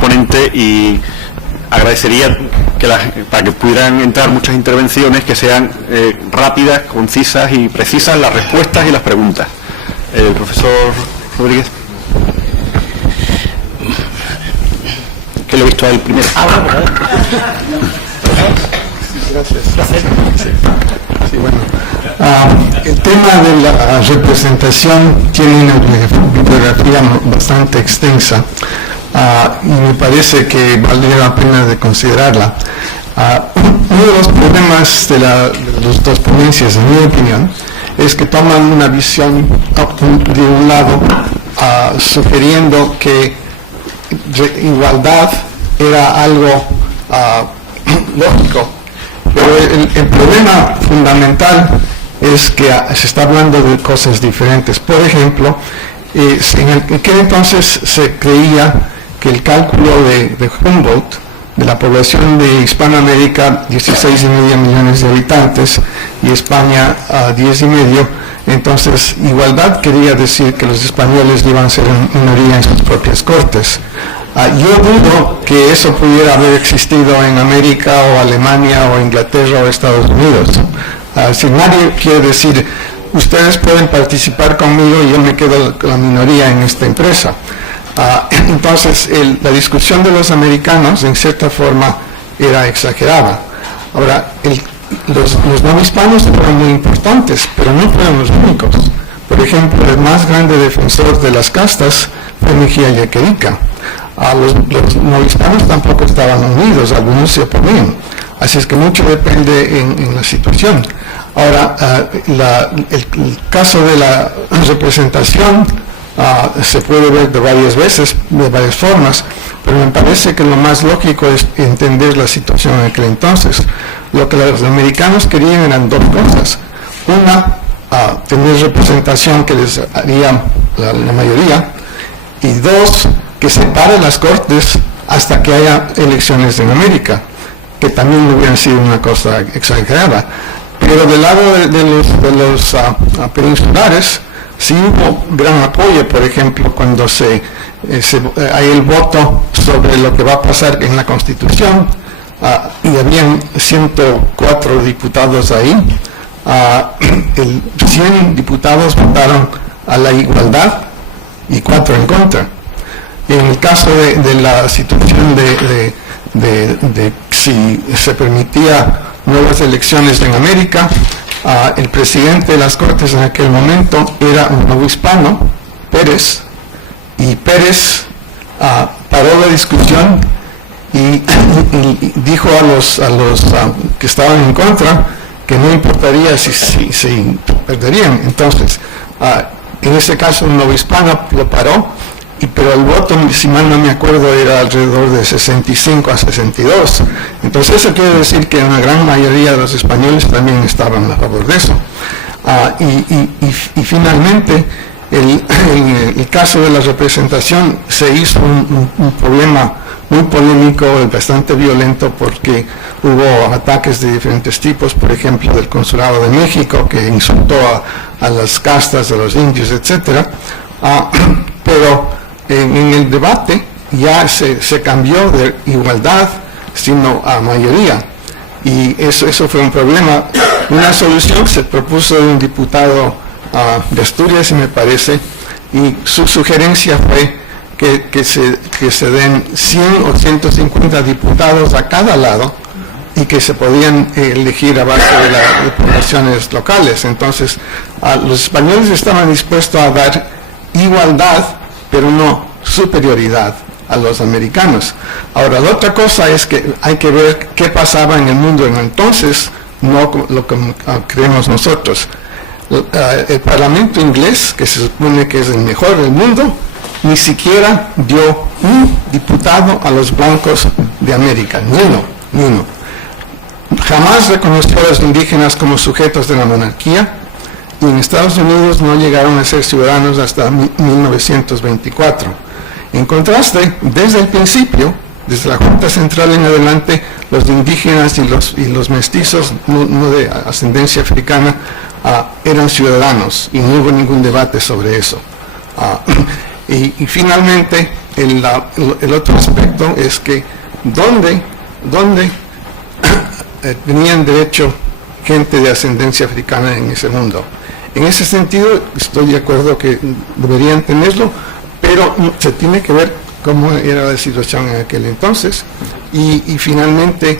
ponente, y agradecería para que pudieran entrar muchas intervenciones que sean rápidas, concisas y precisas las respuestas y las preguntas. El profesor Rodríguez. Que lo he visto a él primero. Gracias. Sí, bueno. El tema de la representación tiene una bibliografía bastante extensa, y me parece que valdría la pena de considerarla. Uno de los problemas de las dos ponencias, en mi opinión, es que toman una visión de un lado, sugiriendo que igualdad era algo lógico, pero el problema fundamental es que se está hablando de cosas diferentes. Por ejemplo, en aquel entonces se creía que el cálculo de Humboldt, de la población de Hispanoamérica, 16,5 millones de habitantes, y España 10,5, entonces igualdad quería decir que los españoles iban a ser minoría en sus propias cortes. Yo dudo que eso pudiera haber existido en América o Alemania o Inglaterra o Estados Unidos. Si nadie quiere decir, ustedes pueden participar conmigo y yo me quedo con la minoría en esta empresa. Entonces la discusión de los americanos en cierta forma era exagerada. Ahora, los no hispanos fueron muy importantes, pero no fueron los únicos. Por ejemplo, el más grande defensor de las castas fue Mejía Yaquerica. Los no hispanos tampoco estaban unidos, algunos se oponían. Así es que mucho depende en la situación. Ahora, el caso de la representación se puede ver de varias formas, pero me parece que lo más lógico es entender la situación en aquel entonces. Lo que los americanos querían eran dos cosas. Una, tener representación que les haría la mayoría, y dos, que separe las cortes hasta que haya elecciones en América, que también hubieran sido una cosa exagerada. Pero del lado de los peninsulares, sí hubo gran apoyo. Por ejemplo, cuando hay el voto sobre lo que va a pasar en la Constitución, y habían 104 diputados ahí, 100 diputados votaron a la igualdad y 4 en contra. En el caso de la situación de si se permitía nuevas elecciones en América, el presidente de las Cortes en aquel momento era un nuevo hispano, Pérez, y Pérez paró la discusión y dijo a los que estaban en contra que no importaría si perderían. Entonces, en ese caso un nuevo hispano lo paró, pero el voto, si mal no me acuerdo, era alrededor de 65 a 62. Entonces eso quiere decir que una gran mayoría de los españoles también estaban a favor de eso. Y finalmente, el caso de la representación se hizo un problema muy polémico y bastante violento, porque hubo ataques de diferentes tipos, por ejemplo del Consulado de México, que insultó a las castas, a los indios, etc. Pero en el debate ya se cambió de igualdad sino a mayoría, y eso fue un problema. Una solución se propuso de un diputado de Asturias, me parece, y su sugerencia fue que se den 100 o 150 diputados a cada lado, y que se podían elegir a base de poblaciones locales. Entonces, los españoles estaban dispuestos a dar igualdad, pero no superioridad a los americanos. Ahora, la otra cosa es que hay que ver qué pasaba en el mundo en entonces, no lo que creemos nosotros. El Parlamento inglés, que se supone que es el mejor del mundo, ni siquiera dio un diputado a los blancos de América, ni uno. Jamás reconoció a los indígenas como sujetos de la monarquía, y en Estados Unidos no llegaron a ser ciudadanos hasta 1924. En contraste, desde el principio, desde la Junta Central en adelante, los indígenas y los mestizos no de ascendencia africana eran ciudadanos, y no hubo ningún debate sobre eso. Y finalmente, el otro aspecto es que ¿dónde tenían derecho gente de ascendencia africana en ese mundo? En ese sentido, estoy de acuerdo que deberían tenerlo, pero se tiene que ver cómo era la situación en aquel entonces. Y finalmente,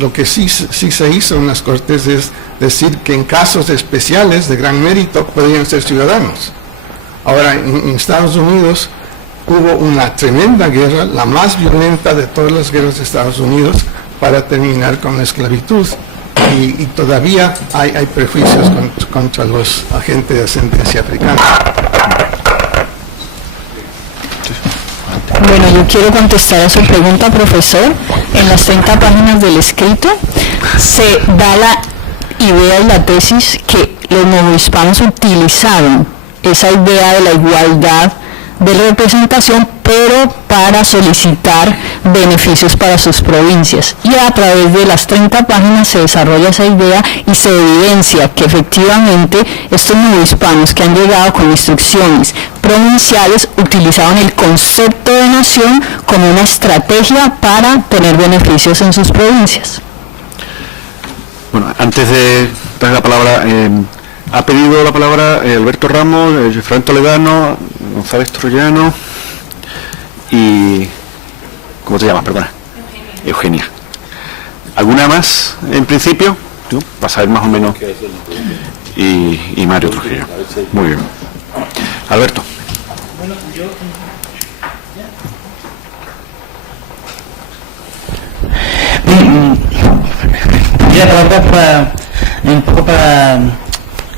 lo que sí se hizo en las Cortes es decir que en casos especiales de gran mérito podían ser ciudadanos. Ahora, en Estados Unidos hubo una tremenda guerra, la más violenta de todas las guerras de Estados Unidos, para terminar con la esclavitud. Y todavía hay prejuicios contra los agentes de ascendencia africana. Bueno, yo quiero contestar a su pregunta, profesor. En las 30 páginas del escrito se da la idea y la tesis que los novohispanos utilizaron esa idea de la igualdad de representación, pero para solicitar beneficios para sus provincias. Y a través de las 30 páginas se desarrolla esa idea y se evidencia que efectivamente estos novohispanos que han llegado con instrucciones provinciales utilizaban el concepto de nación como una estrategia para tener beneficios en sus provincias. Bueno, antes de dar la palabra, ha pedido la palabra Alberto Ramos, Fran Toledano, González Troyano y... ¿cómo te llamas? Perdona. Eugenia. ¿Alguna más en principio? ¿Tú? Vas a ver más o menos. Y Mario Trujillo. Muy bien. Alberto. Bueno, yo... la palabra un poco para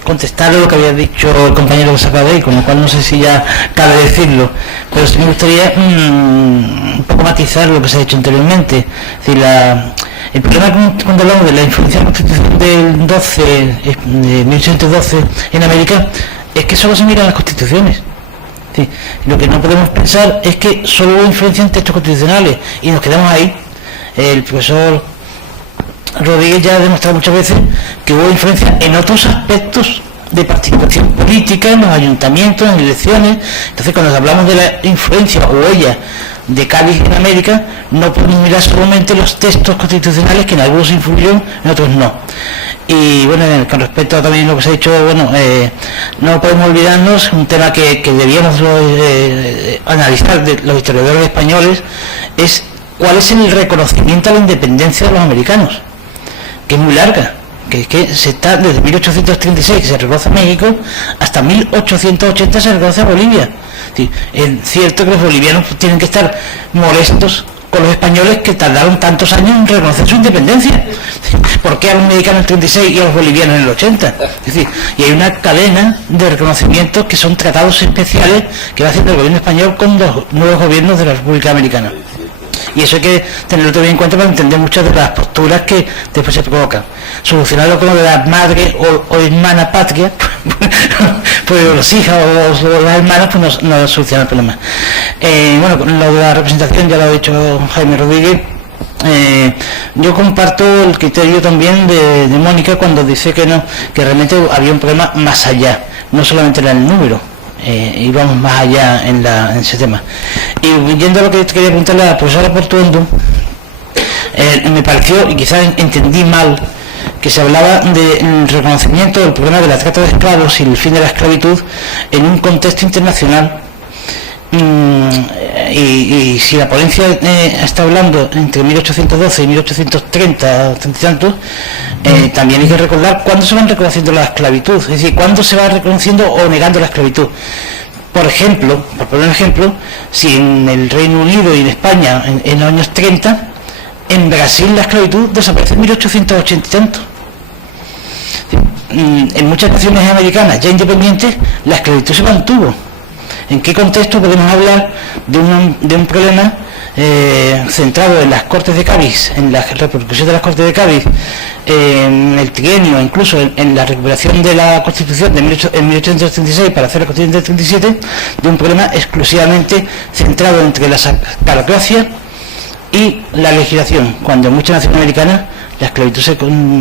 contestar lo que había dicho el compañero que se acaba de ir, con lo cual no sé si ya cabe decirlo, pero sí me gustaría un poco matizar lo que se ha dicho anteriormente. Es decir, el problema cuando hablamos de la influencia de la Constitución del 12, de 1812 en América, es que solo se miran las constituciones. Sí, lo que no podemos pensar es que solo hubo influencia en textos constitucionales y nos quedamos ahí. El profesor Rodríguez ya ha demostrado muchas veces que hubo influencia en otros aspectos de participación política, en los ayuntamientos, en elecciones. Entonces, cuando hablamos de la influencia o huella de Cádiz en América, no podemos mirar solamente los textos constitucionales, que en algunos influyeron, en otros no. Y bueno, con respecto a también lo que se ha dicho, bueno, no podemos olvidarnos, un tema que debíamos analizar de los historiadores españoles, es cuál es el reconocimiento a la independencia de los americanos, que es muy larga, que se está desde 1836 que se reconoce a México hasta 1880 se reconoce a Bolivia. Sí, es cierto que los bolivianos tienen que estar molestos con los españoles que tardaron tantos años en reconocer su independencia. ¿Por qué a los mexicanos en el 36 y a los bolivianos en el 80? Es decir, y hay una cadena de reconocimientos que son tratados especiales que va haciendo el gobierno español con los nuevos gobiernos de la República Americana. Y eso hay que tenerlo también en cuenta para entender muchas de las posturas que después se provocan. Solucionarlo como de la madre o hermana patria, pues los hijas o las hermanas, pues no soluciona el problema. Bueno, lo de la representación ya lo ha dicho Jaime Rodríguez. Yo comparto el criterio también de Mónica cuando dice que no, que realmente había un problema más allá, no solamente era el número. Íbamos más allá en ese tema. Y yendo a lo que quería preguntarle a la profesora Portuondo, me pareció, y quizás entendí mal, que se hablaba del reconocimiento del problema de la trata de esclavos y el fin de la esclavitud en un contexto internacional. Y si la ponencia está hablando entre 1812 y 1830, y tantos, también hay que recordar cuándo se van reconociendo la esclavitud, es decir, cuándo se va reconociendo o negando la esclavitud. Por ejemplo, por poner un ejemplo, si en el Reino Unido y en España en los años 30, en Brasil la esclavitud desaparece en 1880 y tanto. En muchas naciones americanas ya independientes la esclavitud se mantuvo. ¿En qué contexto podemos hablar de un problema centrado en las Cortes de Cádiz, en la repercusión de las Cortes de Cádiz, en el trienio, incluso en la recuperación de la Constitución en 1836 para hacer la Constitución del 37, de un problema exclusivamente centrado entre la esclavocracia y la legislación, cuando en muchas naciones americanas la esclavitud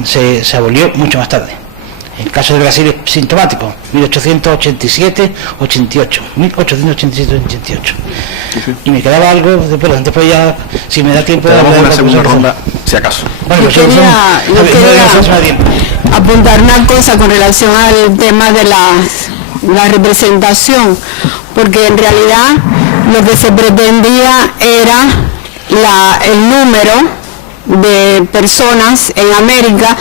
se abolió mucho más tarde? El caso de Brasil es sintomático, 1887-88, 1887-88. Y me quedaba algo, después ya, si me da tiempo... Damos una segunda ronda, si acaso. Bueno, yo quería apuntar una cosa con relación al tema de la representación, porque en realidad lo que se pretendía era el número de personas en América,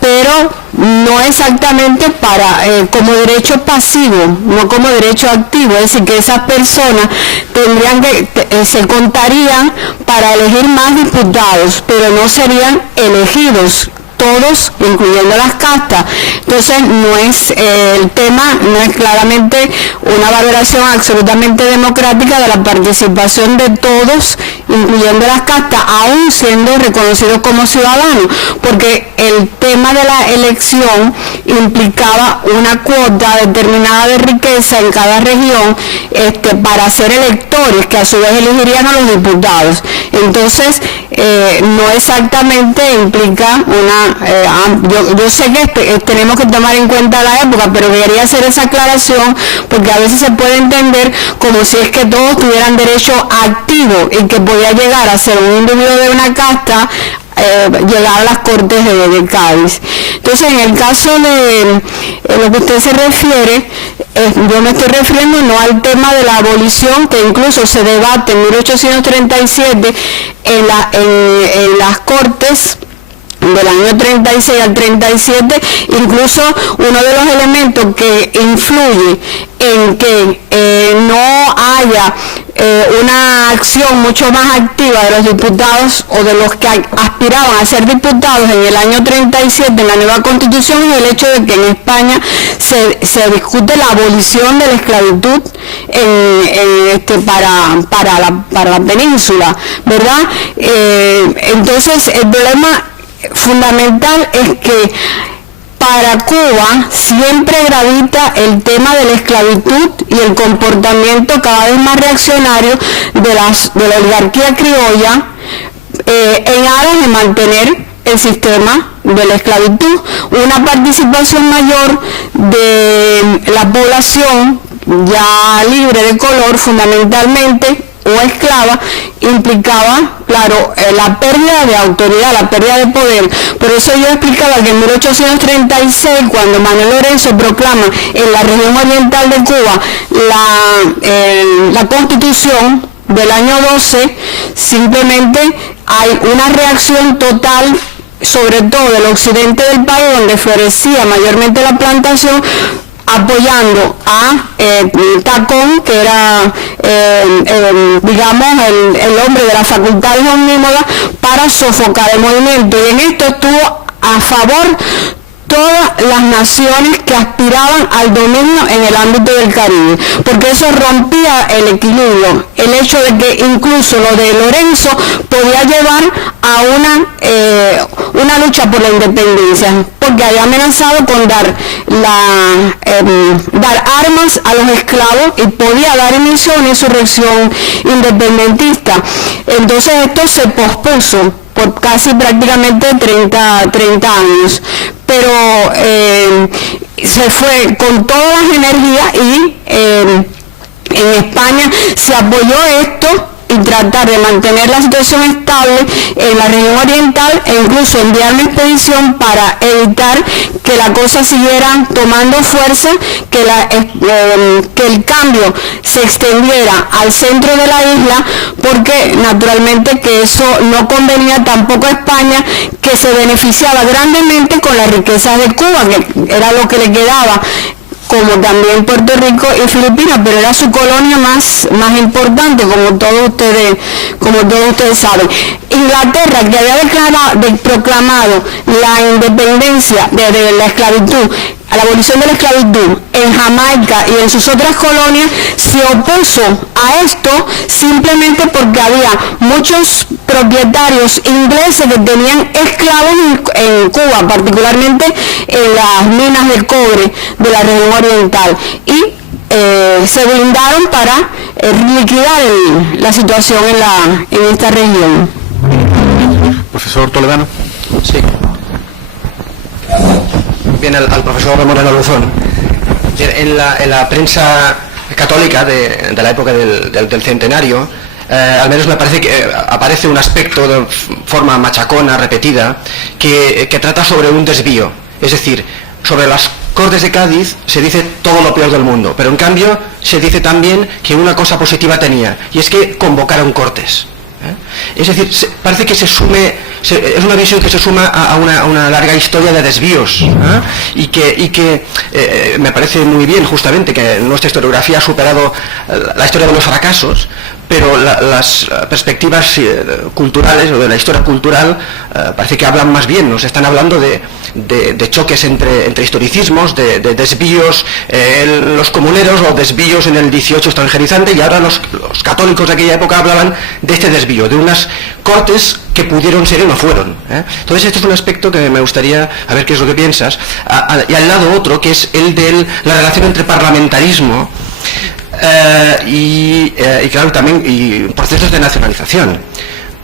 pero no exactamente para como derecho pasivo, no como derecho activo, es decir, que esas personas tendrían que se contarían para elegir más diputados, pero no serían elegidos todos, incluyendo las castas. Entonces no es el tema, no es claramente una valoración absolutamente democrática de la participación de todos, incluyendo las castas, aún siendo reconocidos como ciudadanos, porque el tema de la elección implicaba una cuota determinada de riqueza en cada región para ser electores, que a su vez elegirían a los diputados. Entonces no exactamente implica una yo sé que tenemos que tomar en cuenta la época, pero quería hacer esa aclaración porque a veces se puede entender como si es que todos tuvieran derecho activo y que podía llegar a ser un individuo de una casta llegar a las Cortes de Cádiz. Entonces, en el caso de lo que usted se refiere, yo me estoy refiriendo no al tema de la abolición, que incluso se debate en 1837 en las Cortes del año 36 al 37, incluso uno de los elementos que influye en que no haya una acción mucho más activa de los diputados o de los que aspiraban a ser diputados en el año 37 en la nueva Constitución es el hecho de que en España se discute la abolición de la esclavitud para la península, ¿verdad? Entonces el problema fundamental es que para Cuba siempre gravita el tema de la esclavitud y el comportamiento cada vez más reaccionario de la oligarquía criolla en aras de mantener el sistema de la esclavitud. Una participación mayor de la población ya libre de color fundamentalmente o esclava implicaba, claro, la pérdida de autoridad, la pérdida de poder. Por eso yo explicaba que en 1836, cuando Manuel Lorenzo proclama en la región oriental de Cuba la Constitución del año 12, simplemente hay una reacción total, sobre todo del occidente del país, donde florecía mayormente la plantación, apoyando a Tacón, que era, digamos, el hombre de las facultades omnímodas, para sofocar el movimiento. Y en esto estuvo a favor todas las naciones que aspiraban al dominio en el ámbito del Caribe, porque eso rompía el equilibrio, el hecho de que incluso lo de Lorenzo podía llevar a una lucha por la independencia, porque había amenazado con dar armas a los esclavos y podía dar inicio a una insurrección independentista. Entonces esto se pospuso por casi prácticamente 30 años, pero se fue con todas las energías y en España se apoyó esto y tratar de mantener la situación estable en la región oriental e incluso enviar una expedición para evitar que la cosa siguiera tomando fuerza, que el cambio se extendiera al centro de la isla, porque naturalmente que eso no convenía tampoco a España, que se beneficiaba grandemente con las riquezas de Cuba, que era lo que le quedaba, como también Puerto Rico y Filipinas, pero era su colonia más importante, como todos ustedes saben. Inglaterra, que había proclamado la independencia de la esclavitud, a la abolición de la esclavitud en Jamaica y en sus otras colonias, se opuso a esto simplemente porque había muchos propietarios ingleses que tenían esclavos en Cuba, particularmente en las minas de cobre de la región oriental, y se blindaron para liquidar la situación en esta región. Profesor Toledano. Sí. Bien, al profesor Moreno Luzón. En la prensa católica de la época del centenario, al menos me parece que aparece un aspecto de forma machacona, repetida, que trata sobre un desvío. Es decir, sobre las Cortes de Cádiz se dice todo lo peor del mundo, pero en cambio se dice también que una cosa positiva tenía, y es que convocaron Cortes. Es decir, parece que se sume es una visión que se suma a una larga historia de desvíos, y que me parece muy bien justamente que nuestra historiografía ha superado la historia de los fracasos, pero las perspectivas culturales o de la historia cultural parece que hablan más bien, nos están hablando de choques entre historicismos, de desvíos en los comuneros o desvíos en el 18 extranjerizante, y ahora los católicos de aquella época hablaban de este desvío, de unas cortes que pudieron ser y no fueron. Entonces este es un aspecto que me gustaría a ver qué es lo que piensas, y al lado otro, que es el de la relación entre parlamentarismo y claro, también y procesos de nacionalización,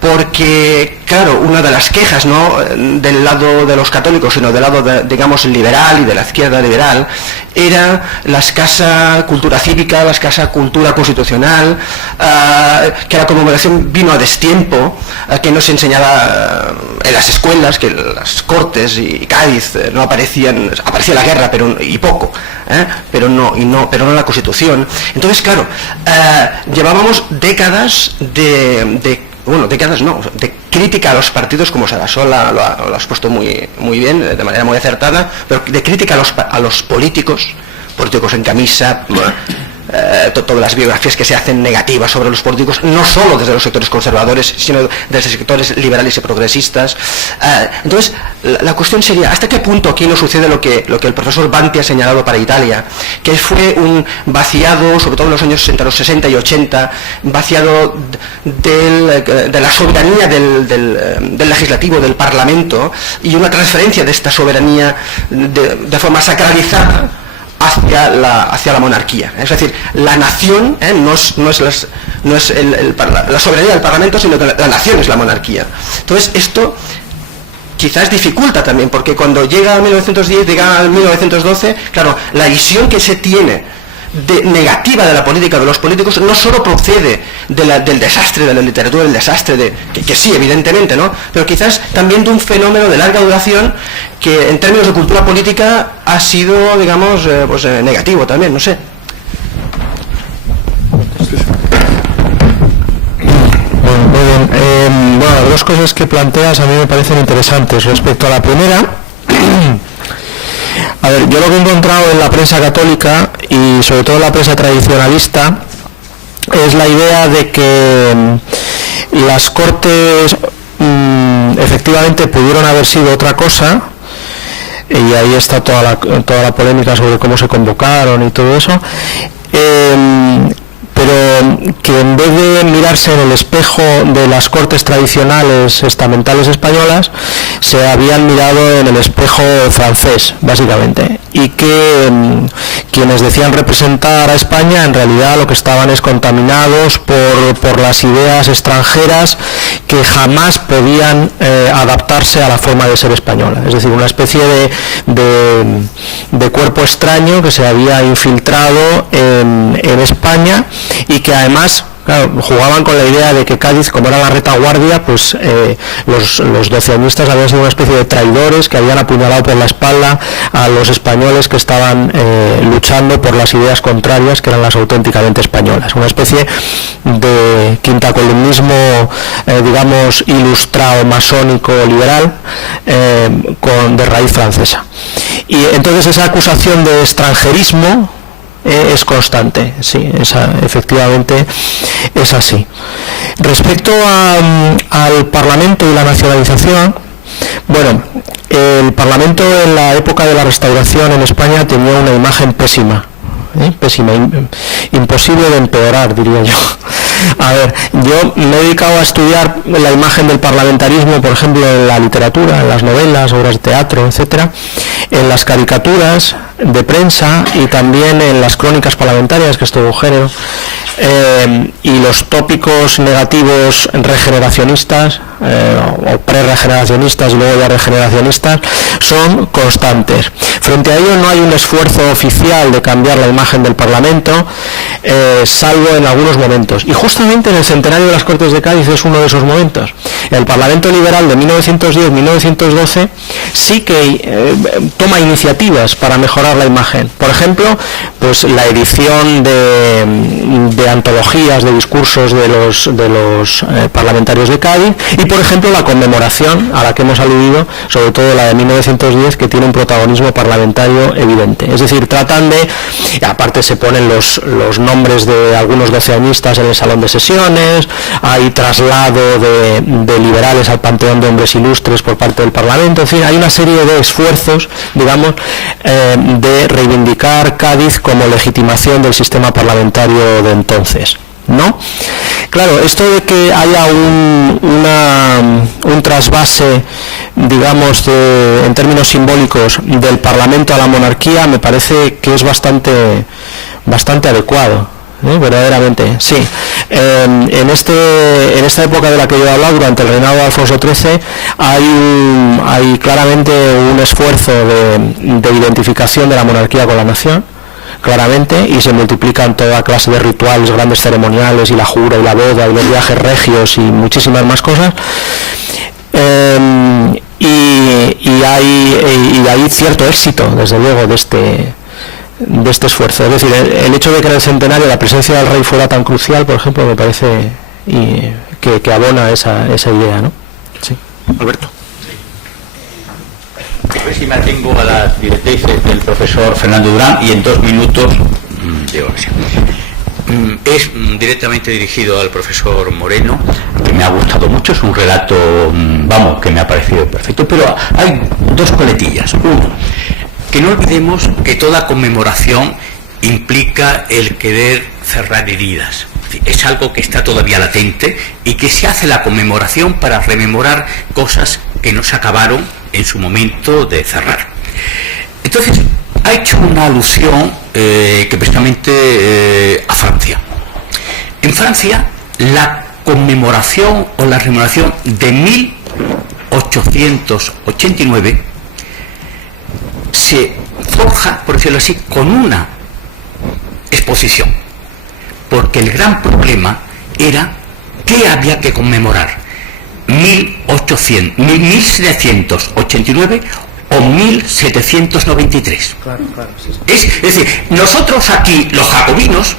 porque claro, una de las quejas, no del lado de los católicos, sino del lado digamos liberal y de la izquierda liberal, era la escasa cultura cívica, la escasa cultura constitucional, que la conmemoración vino a destiempo, que no se enseñaba en las escuelas, que las Cortes y Cádiz no aparecía la guerra, y poco, pero no la Constitución. Entonces claro, llevábamos décadas de crítica a los partidos, como Sarasola lo has puesto muy bien, de manera muy acertada, pero de crítica a los políticos en camisa, todas las biografías que se hacen negativas sobre los políticos, no solo desde los sectores conservadores, sino desde sectores liberales y progresistas. Entonces, la cuestión sería, ¿hasta qué punto aquí no sucede lo que el profesor Banti ha señalado para Italia, que fue un vaciado, sobre todo en los años entre los 60 y 80, vaciado de la soberanía del legislativo, del Parlamento, y una transferencia de esta soberanía de forma sacralizada hacia la monarquía? Es decir, la nación no es la soberanía del Parlamento, sino que la nación es la monarquía. Entonces esto quizás dificulta también, porque cuando llega a 1910, llega al 1912, claro, la visión que se tiene negativa de la política, de los políticos, no solo procede del desastre de la literatura, del desastre que sí, evidentemente, ¿no?, pero quizás también de un fenómeno de larga duración que en términos de cultura política ha sido, digamos, negativo también, no sé. Muy bien. Bueno, las dos cosas que planteas a mí me parecen interesantes. Respecto a la primera, a ver, yo lo que he encontrado en la prensa católica y sobre todo en la prensa tradicionalista es la idea de que las Cortes efectivamente pudieron haber sido otra cosa, y ahí está toda la polémica sobre cómo se convocaron y todo eso, pero que en vez de mirarse en el espejo de las Cortes tradicionales estamentales españolas, se habían mirado en el espejo francés, básicamente, y que quienes decían representar a España en realidad lo que estaban es contaminados por las ideas extranjeras que jamás podían adaptarse a la forma de ser española, es decir, una especie de cuerpo extraño que se había infiltrado en España, y que además, claro, jugaban con la idea de que Cádiz, como era la retaguardia, pues los doceañistas habían sido una especie de traidores que habían apuñalado por la espalda a los españoles que estaban luchando por las ideas contrarias, que eran las auténticamente españolas. Una especie de quintacolumnismo, digamos, ilustrado, masónico, liberal, de raíz francesa. Y entonces esa acusación de extranjerismo es constante, sí, efectivamente es así. Respecto al Parlamento y la nacionalización, bueno, el Parlamento en la época de la Restauración en España tenía una imagen pésima, imposible de empeorar, diría yo. A ver, yo me he dedicado a estudiar la imagen del parlamentarismo, por ejemplo, en la literatura, en las novelas, obras de teatro, etcétera, en las caricaturas de prensa y también en las crónicas parlamentarias, que es todo un género, y los tópicos negativos regeneracionistas o pre-regeneracionistas y luego ya regeneracionistas son constantes. Frente a ello no hay un esfuerzo oficial de cambiar la imagen del Parlamento, salvo en algunos momentos, y justamente en el centenario de las Cortes de Cádiz es uno de esos momentos. El Parlamento liberal de 1910-1912 sí que toma iniciativas para mejorar la imagen. Por ejemplo, pues la edición de antologías de discursos de los parlamentarios de Cádiz, y por ejemplo, la conmemoración a la que hemos aludido, sobre todo la de 1910, que tiene un protagonismo parlamentario evidente. Es decir, tratan de, y aparte se ponen los nombres de algunos doceañistas en el salón de sesiones, hay traslado de liberales al panteón de hombres ilustres por parte del Parlamento, en fin, hay una serie de esfuerzos, digamos, de reivindicar Cádiz como legitimación del sistema parlamentario de entonces, ¿no? Claro, esto de que haya un trasvase, digamos, en términos simbólicos del Parlamento a la monarquía, me parece que es bastante adecuado. Verdaderamente, sí. En esta época de la que yo he hablado, durante el reinado de Alfonso XIII, hay claramente un esfuerzo de identificación de la monarquía con la nación, claramente, y se multiplican toda clase de rituales, grandes ceremoniales, y la jura y la boda y los viajes regios y muchísimas más cosas. Y hay cierto éxito, desde luego, de este esfuerzo. Es decir, el hecho de que en el centenario la presencia del rey fuera tan crucial, por ejemplo, me parece que abona esa idea, ¿no? Sí. Alberto. A ver si me atengo a las directrices del profesor Fernando Durán y en 2 minutos llego así. Es directamente dirigido al profesor Moreno, que me ha gustado mucho, es un relato, que me ha parecido perfecto, pero hay 2 coletillas. Uno, que no olvidemos que toda conmemoración implica el querer cerrar heridas. Es algo que está todavía latente y que se hace la conmemoración para rememorar cosas que no se acabaron en su momento de cerrar. Entonces, ha hecho una alusión que precisamente a Francia. En Francia, la conmemoración o la rememoración de 1889 se forja, por decirlo así, con una exposición, porque el gran problema era qué había que conmemorar, 1789 o 1793. Claro, sí. Es decir, nosotros aquí, los jacobinos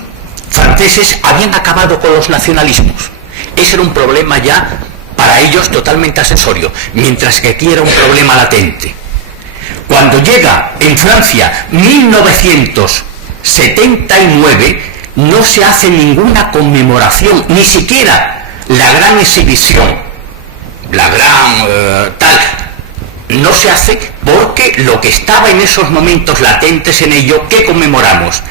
franceses, habían acabado con los nacionalismos. Ese era un problema ya para ellos totalmente accesorio, mientras que aquí era un problema latente. Cuando llega en Francia 1979, no se hace ninguna conmemoración, ni siquiera la gran exhibición, la gran no se hace, porque lo que estaba en esos momentos latentes en ello, ¿qué conmemoramos?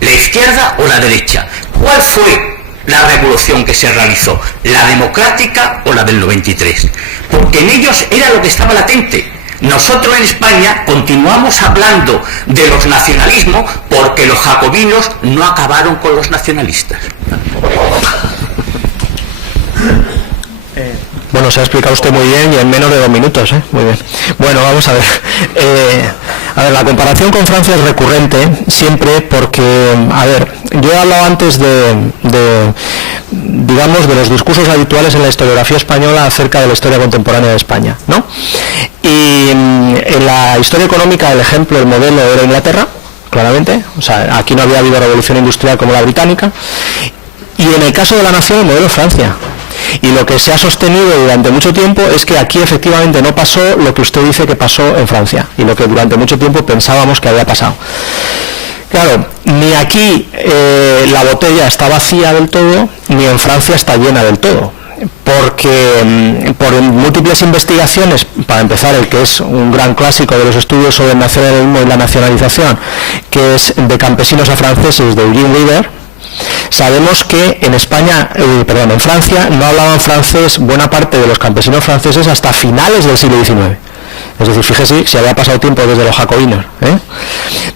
¿La izquierda o la derecha? ¿Cuál fue la revolución que se realizó? ¿La democrática o la del 93? Porque en ellos era lo que estaba latente. Nosotros en España continuamos hablando de los nacionalismos porque los jacobinos no acabaron con los nacionalistas. Bueno, se ha explicado usted muy bien y en menos de 2 minutos, ¿eh? Muy bien. Bueno, vamos a ver. La comparación con Francia es recurrente siempre porque, yo he hablado antes digamos, de los discursos habituales en la historiografía española acerca de la historia contemporánea de España, ¿no? Y en la historia económica el ejemplo, el modelo era Inglaterra, claramente, o sea, aquí no había habido revolución industrial como la británica, y en el caso de la nación el modelo es Francia. Y lo que se ha sostenido durante mucho tiempo es que aquí efectivamente no pasó lo que usted dice que pasó en Francia, y lo que durante mucho tiempo pensábamos que había pasado. Claro, ni aquí la botella está vacía del todo, ni en Francia está llena del todo, porque por múltiples investigaciones, para empezar el que es un gran clásico de los estudios sobre el nacionalismo y la nacionalización, que es De campesinos a franceses, de Eugene River, sabemos que en Francia no hablaban francés buena parte de los campesinos franceses hasta finales del siglo XIX. Es decir, fíjese si había pasado tiempo desde los jacobinos, ¿eh?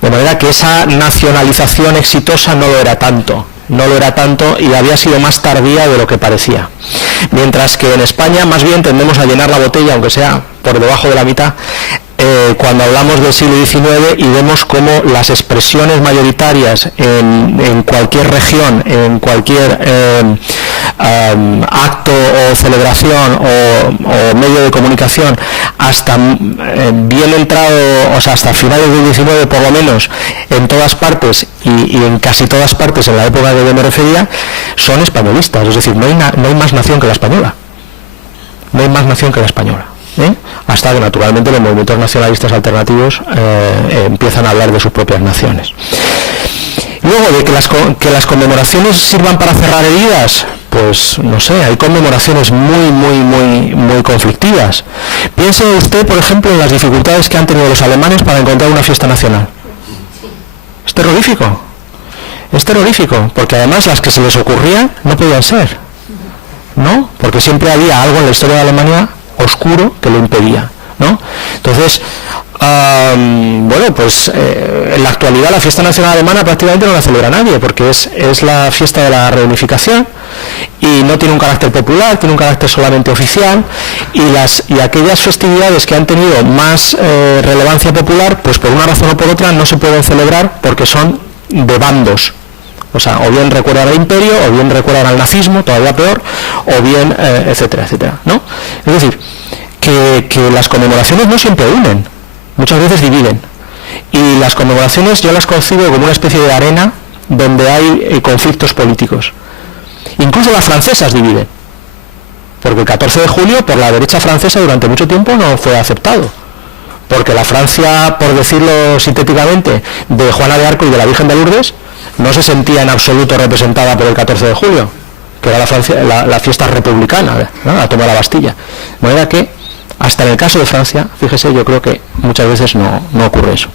De manera que esa nacionalización exitosa no lo era tanto y había sido más tardía de lo que parecía. Mientras que en España más bien tendemos a llenar la botella, aunque sea por debajo de la mitad, cuando hablamos del siglo XIX y vemos cómo las expresiones mayoritarias en cualquier región, en cualquier acto o celebración o medio de comunicación, hasta bien entrado, o sea, hasta finales del XIX por lo menos, en todas partes y en casi todas partes en la época a que yo me refería, son españolistas, es decir, no hay más nación que la española. no hay más nación que la española, hasta que naturalmente los movimientos nacionalistas alternativos empiezan a hablar de sus propias naciones. Luego, de que las conmemoraciones sirvan para cerrar heridas, pues no sé, hay conmemoraciones muy conflictivas. Piense usted, por ejemplo, en las dificultades que han tenido los alemanes para encontrar una fiesta nacional. Es terrorífico, porque además las que se les ocurrían no podían ser, ¿no? Porque siempre había algo en la historia de Alemania oscuro que lo impedía, ¿no? Entonces, bueno, pues en la actualidad la fiesta nacional alemana prácticamente no la celebra nadie, porque es la fiesta de la reunificación y no tiene un carácter popular, tiene un carácter solamente oficial, y aquellas festividades que han tenido más relevancia popular, pues por una razón o por otra no se pueden celebrar porque son de bandos. O sea, o bien recuerdan al imperio, o bien recuerdan al nazismo, todavía peor, o bien, etcétera, etcétera, ¿no? Es decir, que las conmemoraciones no siempre unen, muchas veces dividen. Y las conmemoraciones yo las concibo como una especie de arena donde hay conflictos políticos. Incluso las francesas dividen, porque el 14 de julio por la derecha francesa durante mucho tiempo no fue aceptado, porque la Francia, por decirlo sintéticamente, de Juana de Arco y de la Virgen de Lourdes, no se sentía en absoluto representada por el 14 de julio, que era la fiesta republicana, ¿no? La toma de la Bastilla. De manera que, hasta en el caso de Francia, fíjese, yo creo que muchas veces no ocurre eso.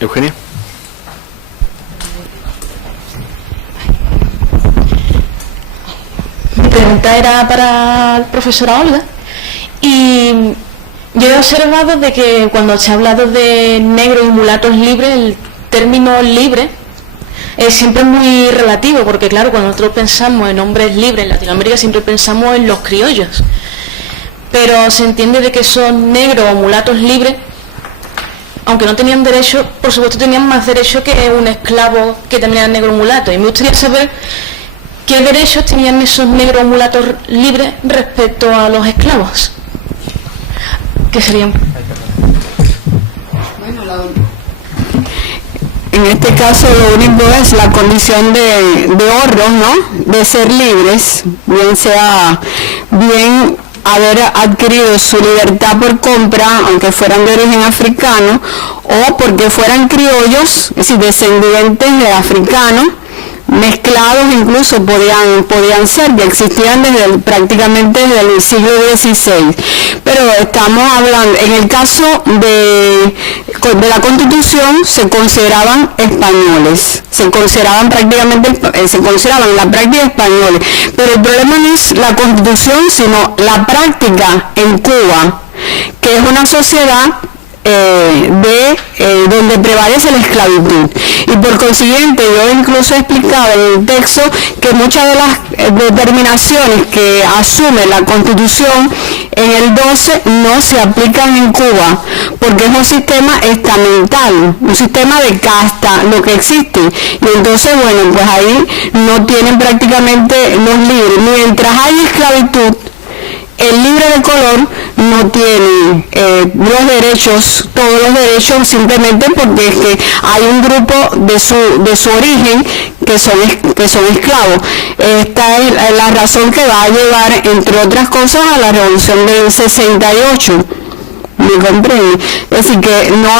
Eugenia. Mi pregunta era para la profesora Olga, y yo he observado de que cuando se ha hablado de negros y mulatos libres, el término libre es siempre muy relativo, porque claro, cuando nosotros pensamos en hombres libres en Latinoamérica siempre pensamos en los criollos, pero se entiende de que son negros o mulatos libres, aunque no tenían derecho, por supuesto tenían más derecho que un esclavo que también era negro o mulato, y me gustaría saber qué derechos tenían esos negros o mulatos libres respecto a los esclavos. ¿Qué serían? En este caso lo único es la condición de horros, ¿no? De ser libres, bien haber adquirido su libertad por compra, aunque fueran de origen africano, o porque fueran criollos, es decir, descendientes de africanos, mezclados incluso podían ser, que existían prácticamente desde el siglo XVI. Pero estamos hablando, en el caso de la Constitución se consideraban españoles, se consideraban en la práctica españoles, pero el problema no es la Constitución, sino la práctica en Cuba, que es una sociedad donde prevalece la esclavitud, y por consiguiente yo incluso he explicado en el texto que muchas de las determinaciones que asume la Constitución en el 12 no se aplican en Cuba, porque es un sistema estamental, un sistema de casta lo que existe, y entonces bueno, pues ahí no tienen prácticamente los libres. Mientras hay esclavitud, el libre de color no tiene los derechos, todos los derechos, simplemente porque es que hay un grupo de su origen que son esclavos. Esta es la razón que va a llevar, entre otras cosas, a la revolución del 68. ¿Me comprende? Es decir, que no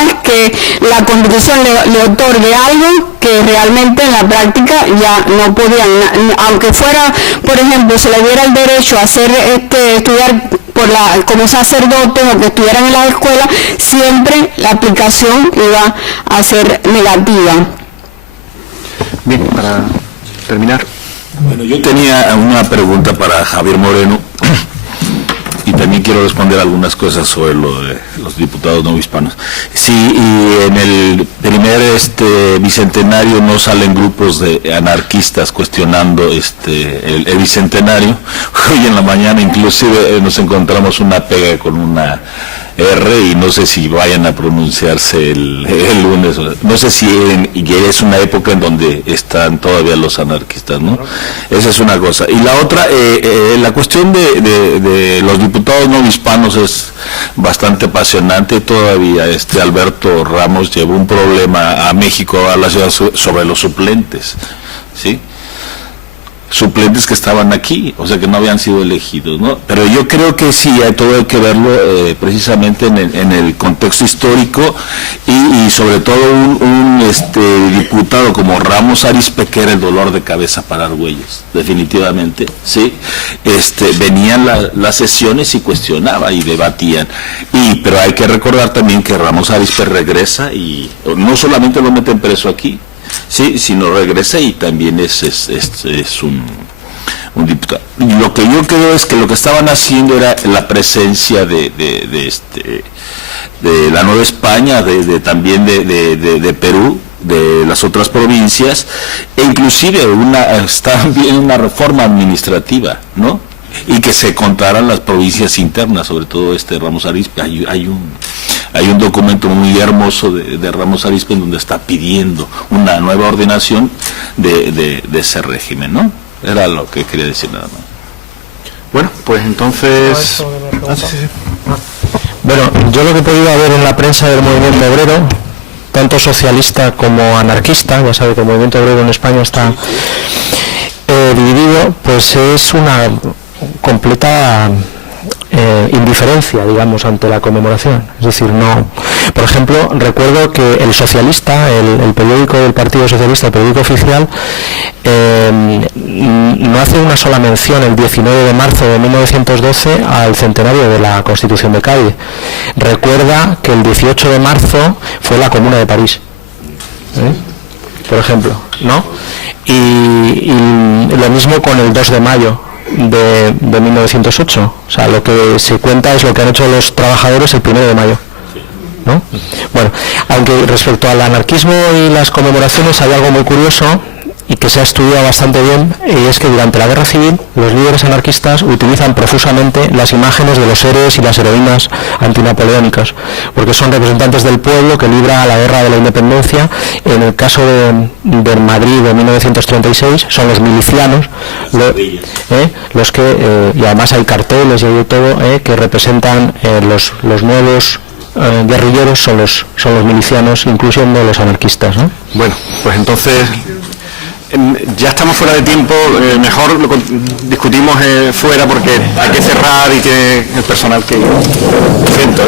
es que la Constitución le otorgue algo que realmente en la práctica ya no podían, aunque fuera, por ejemplo, se le diera el derecho a estudiar como sacerdotes o que estudiaran en la escuela, siempre la aplicación iba a ser negativa. Bien, para terminar. Bueno, yo tenía una pregunta para Javier Moreno. Y también quiero responder algunas cosas sobre lo de los diputados no hispanos. Sí, y en el primer bicentenario no salen grupos de anarquistas cuestionando el bicentenario. Hoy en la mañana inclusive nos encontramos una pega con una R y no sé si vayan a pronunciarse el lunes. No sé si es una época en donde están todavía los anarquistas, ¿no? Esa es una cosa. Y la otra, la cuestión de los diputados no hispanos es bastante apasionante. Todavía Alberto Ramos llevó un problema a México, a la ciudad, sobre los suplentes, ¿sí? suplentes que estaban aquí, o sea que no habían sido elegidos, ¿no? Pero yo creo que sí, todo hay que verlo precisamente en el contexto histórico y sobre todo un diputado como Ramos Arizpe, que era el dolor de cabeza para Argüelles, definitivamente, ¿sí? Venían las sesiones y cuestionaba y debatían, pero hay que recordar también que Ramos Arizpe regresa y no solamente lo meten preso aquí, sí, sino regresa y también es un diputado. Lo que yo creo es que lo que estaban haciendo era la presencia de la Nueva España, también de Perú, de las otras provincias, e inclusive también una reforma administrativa, ¿no? Y que se contaran las provincias internas, sobre todo Ramos Arizpe. Hay un documento muy hermoso de Ramos Arizpe en donde está pidiendo una nueva ordenación de ese régimen, ¿no? Era lo que quería decir nada más. Bueno, pues entonces... Bueno, yo lo que he podido ver en la prensa del movimiento obrero, tanto socialista como anarquista, ya sabe que el movimiento obrero en España está dividido, pues es una completa indiferencia, digamos, ante la conmemoración. Es decir, no. Por ejemplo, recuerdo que el Socialista, el periódico del Partido Socialista, el periódico oficial, no hace una sola mención el 19 de marzo de 1912 al centenario de la Constitución de Cádiz. Recuerda que el 18 de marzo fue la Comuna de París, por ejemplo, ¿no? Y lo mismo con el 2 de mayo de 1908. O sea, lo que se cuenta es lo que han hecho los trabajadores el 1 de mayo, ¿no? Bueno, aunque respecto al anarquismo y las conmemoraciones hay algo muy curioso y que se ha estudiado bastante bien, y es que durante la Guerra Civil los líderes anarquistas utilizan profusamente las imágenes de los héroes y las heroínas antinapoleónicas, porque son representantes del pueblo que libra la guerra de la independencia. En el caso de Madrid de 1936 son los milicianos los que, y además hay carteles y hay de todo, que representan los nuevos guerrilleros, son los milicianos, incluyendo los anarquistas, ¿no? Bueno, pues entonces ya estamos fuera de tiempo, mejor lo discutimos fuera porque hay que cerrar y que el personal que siento.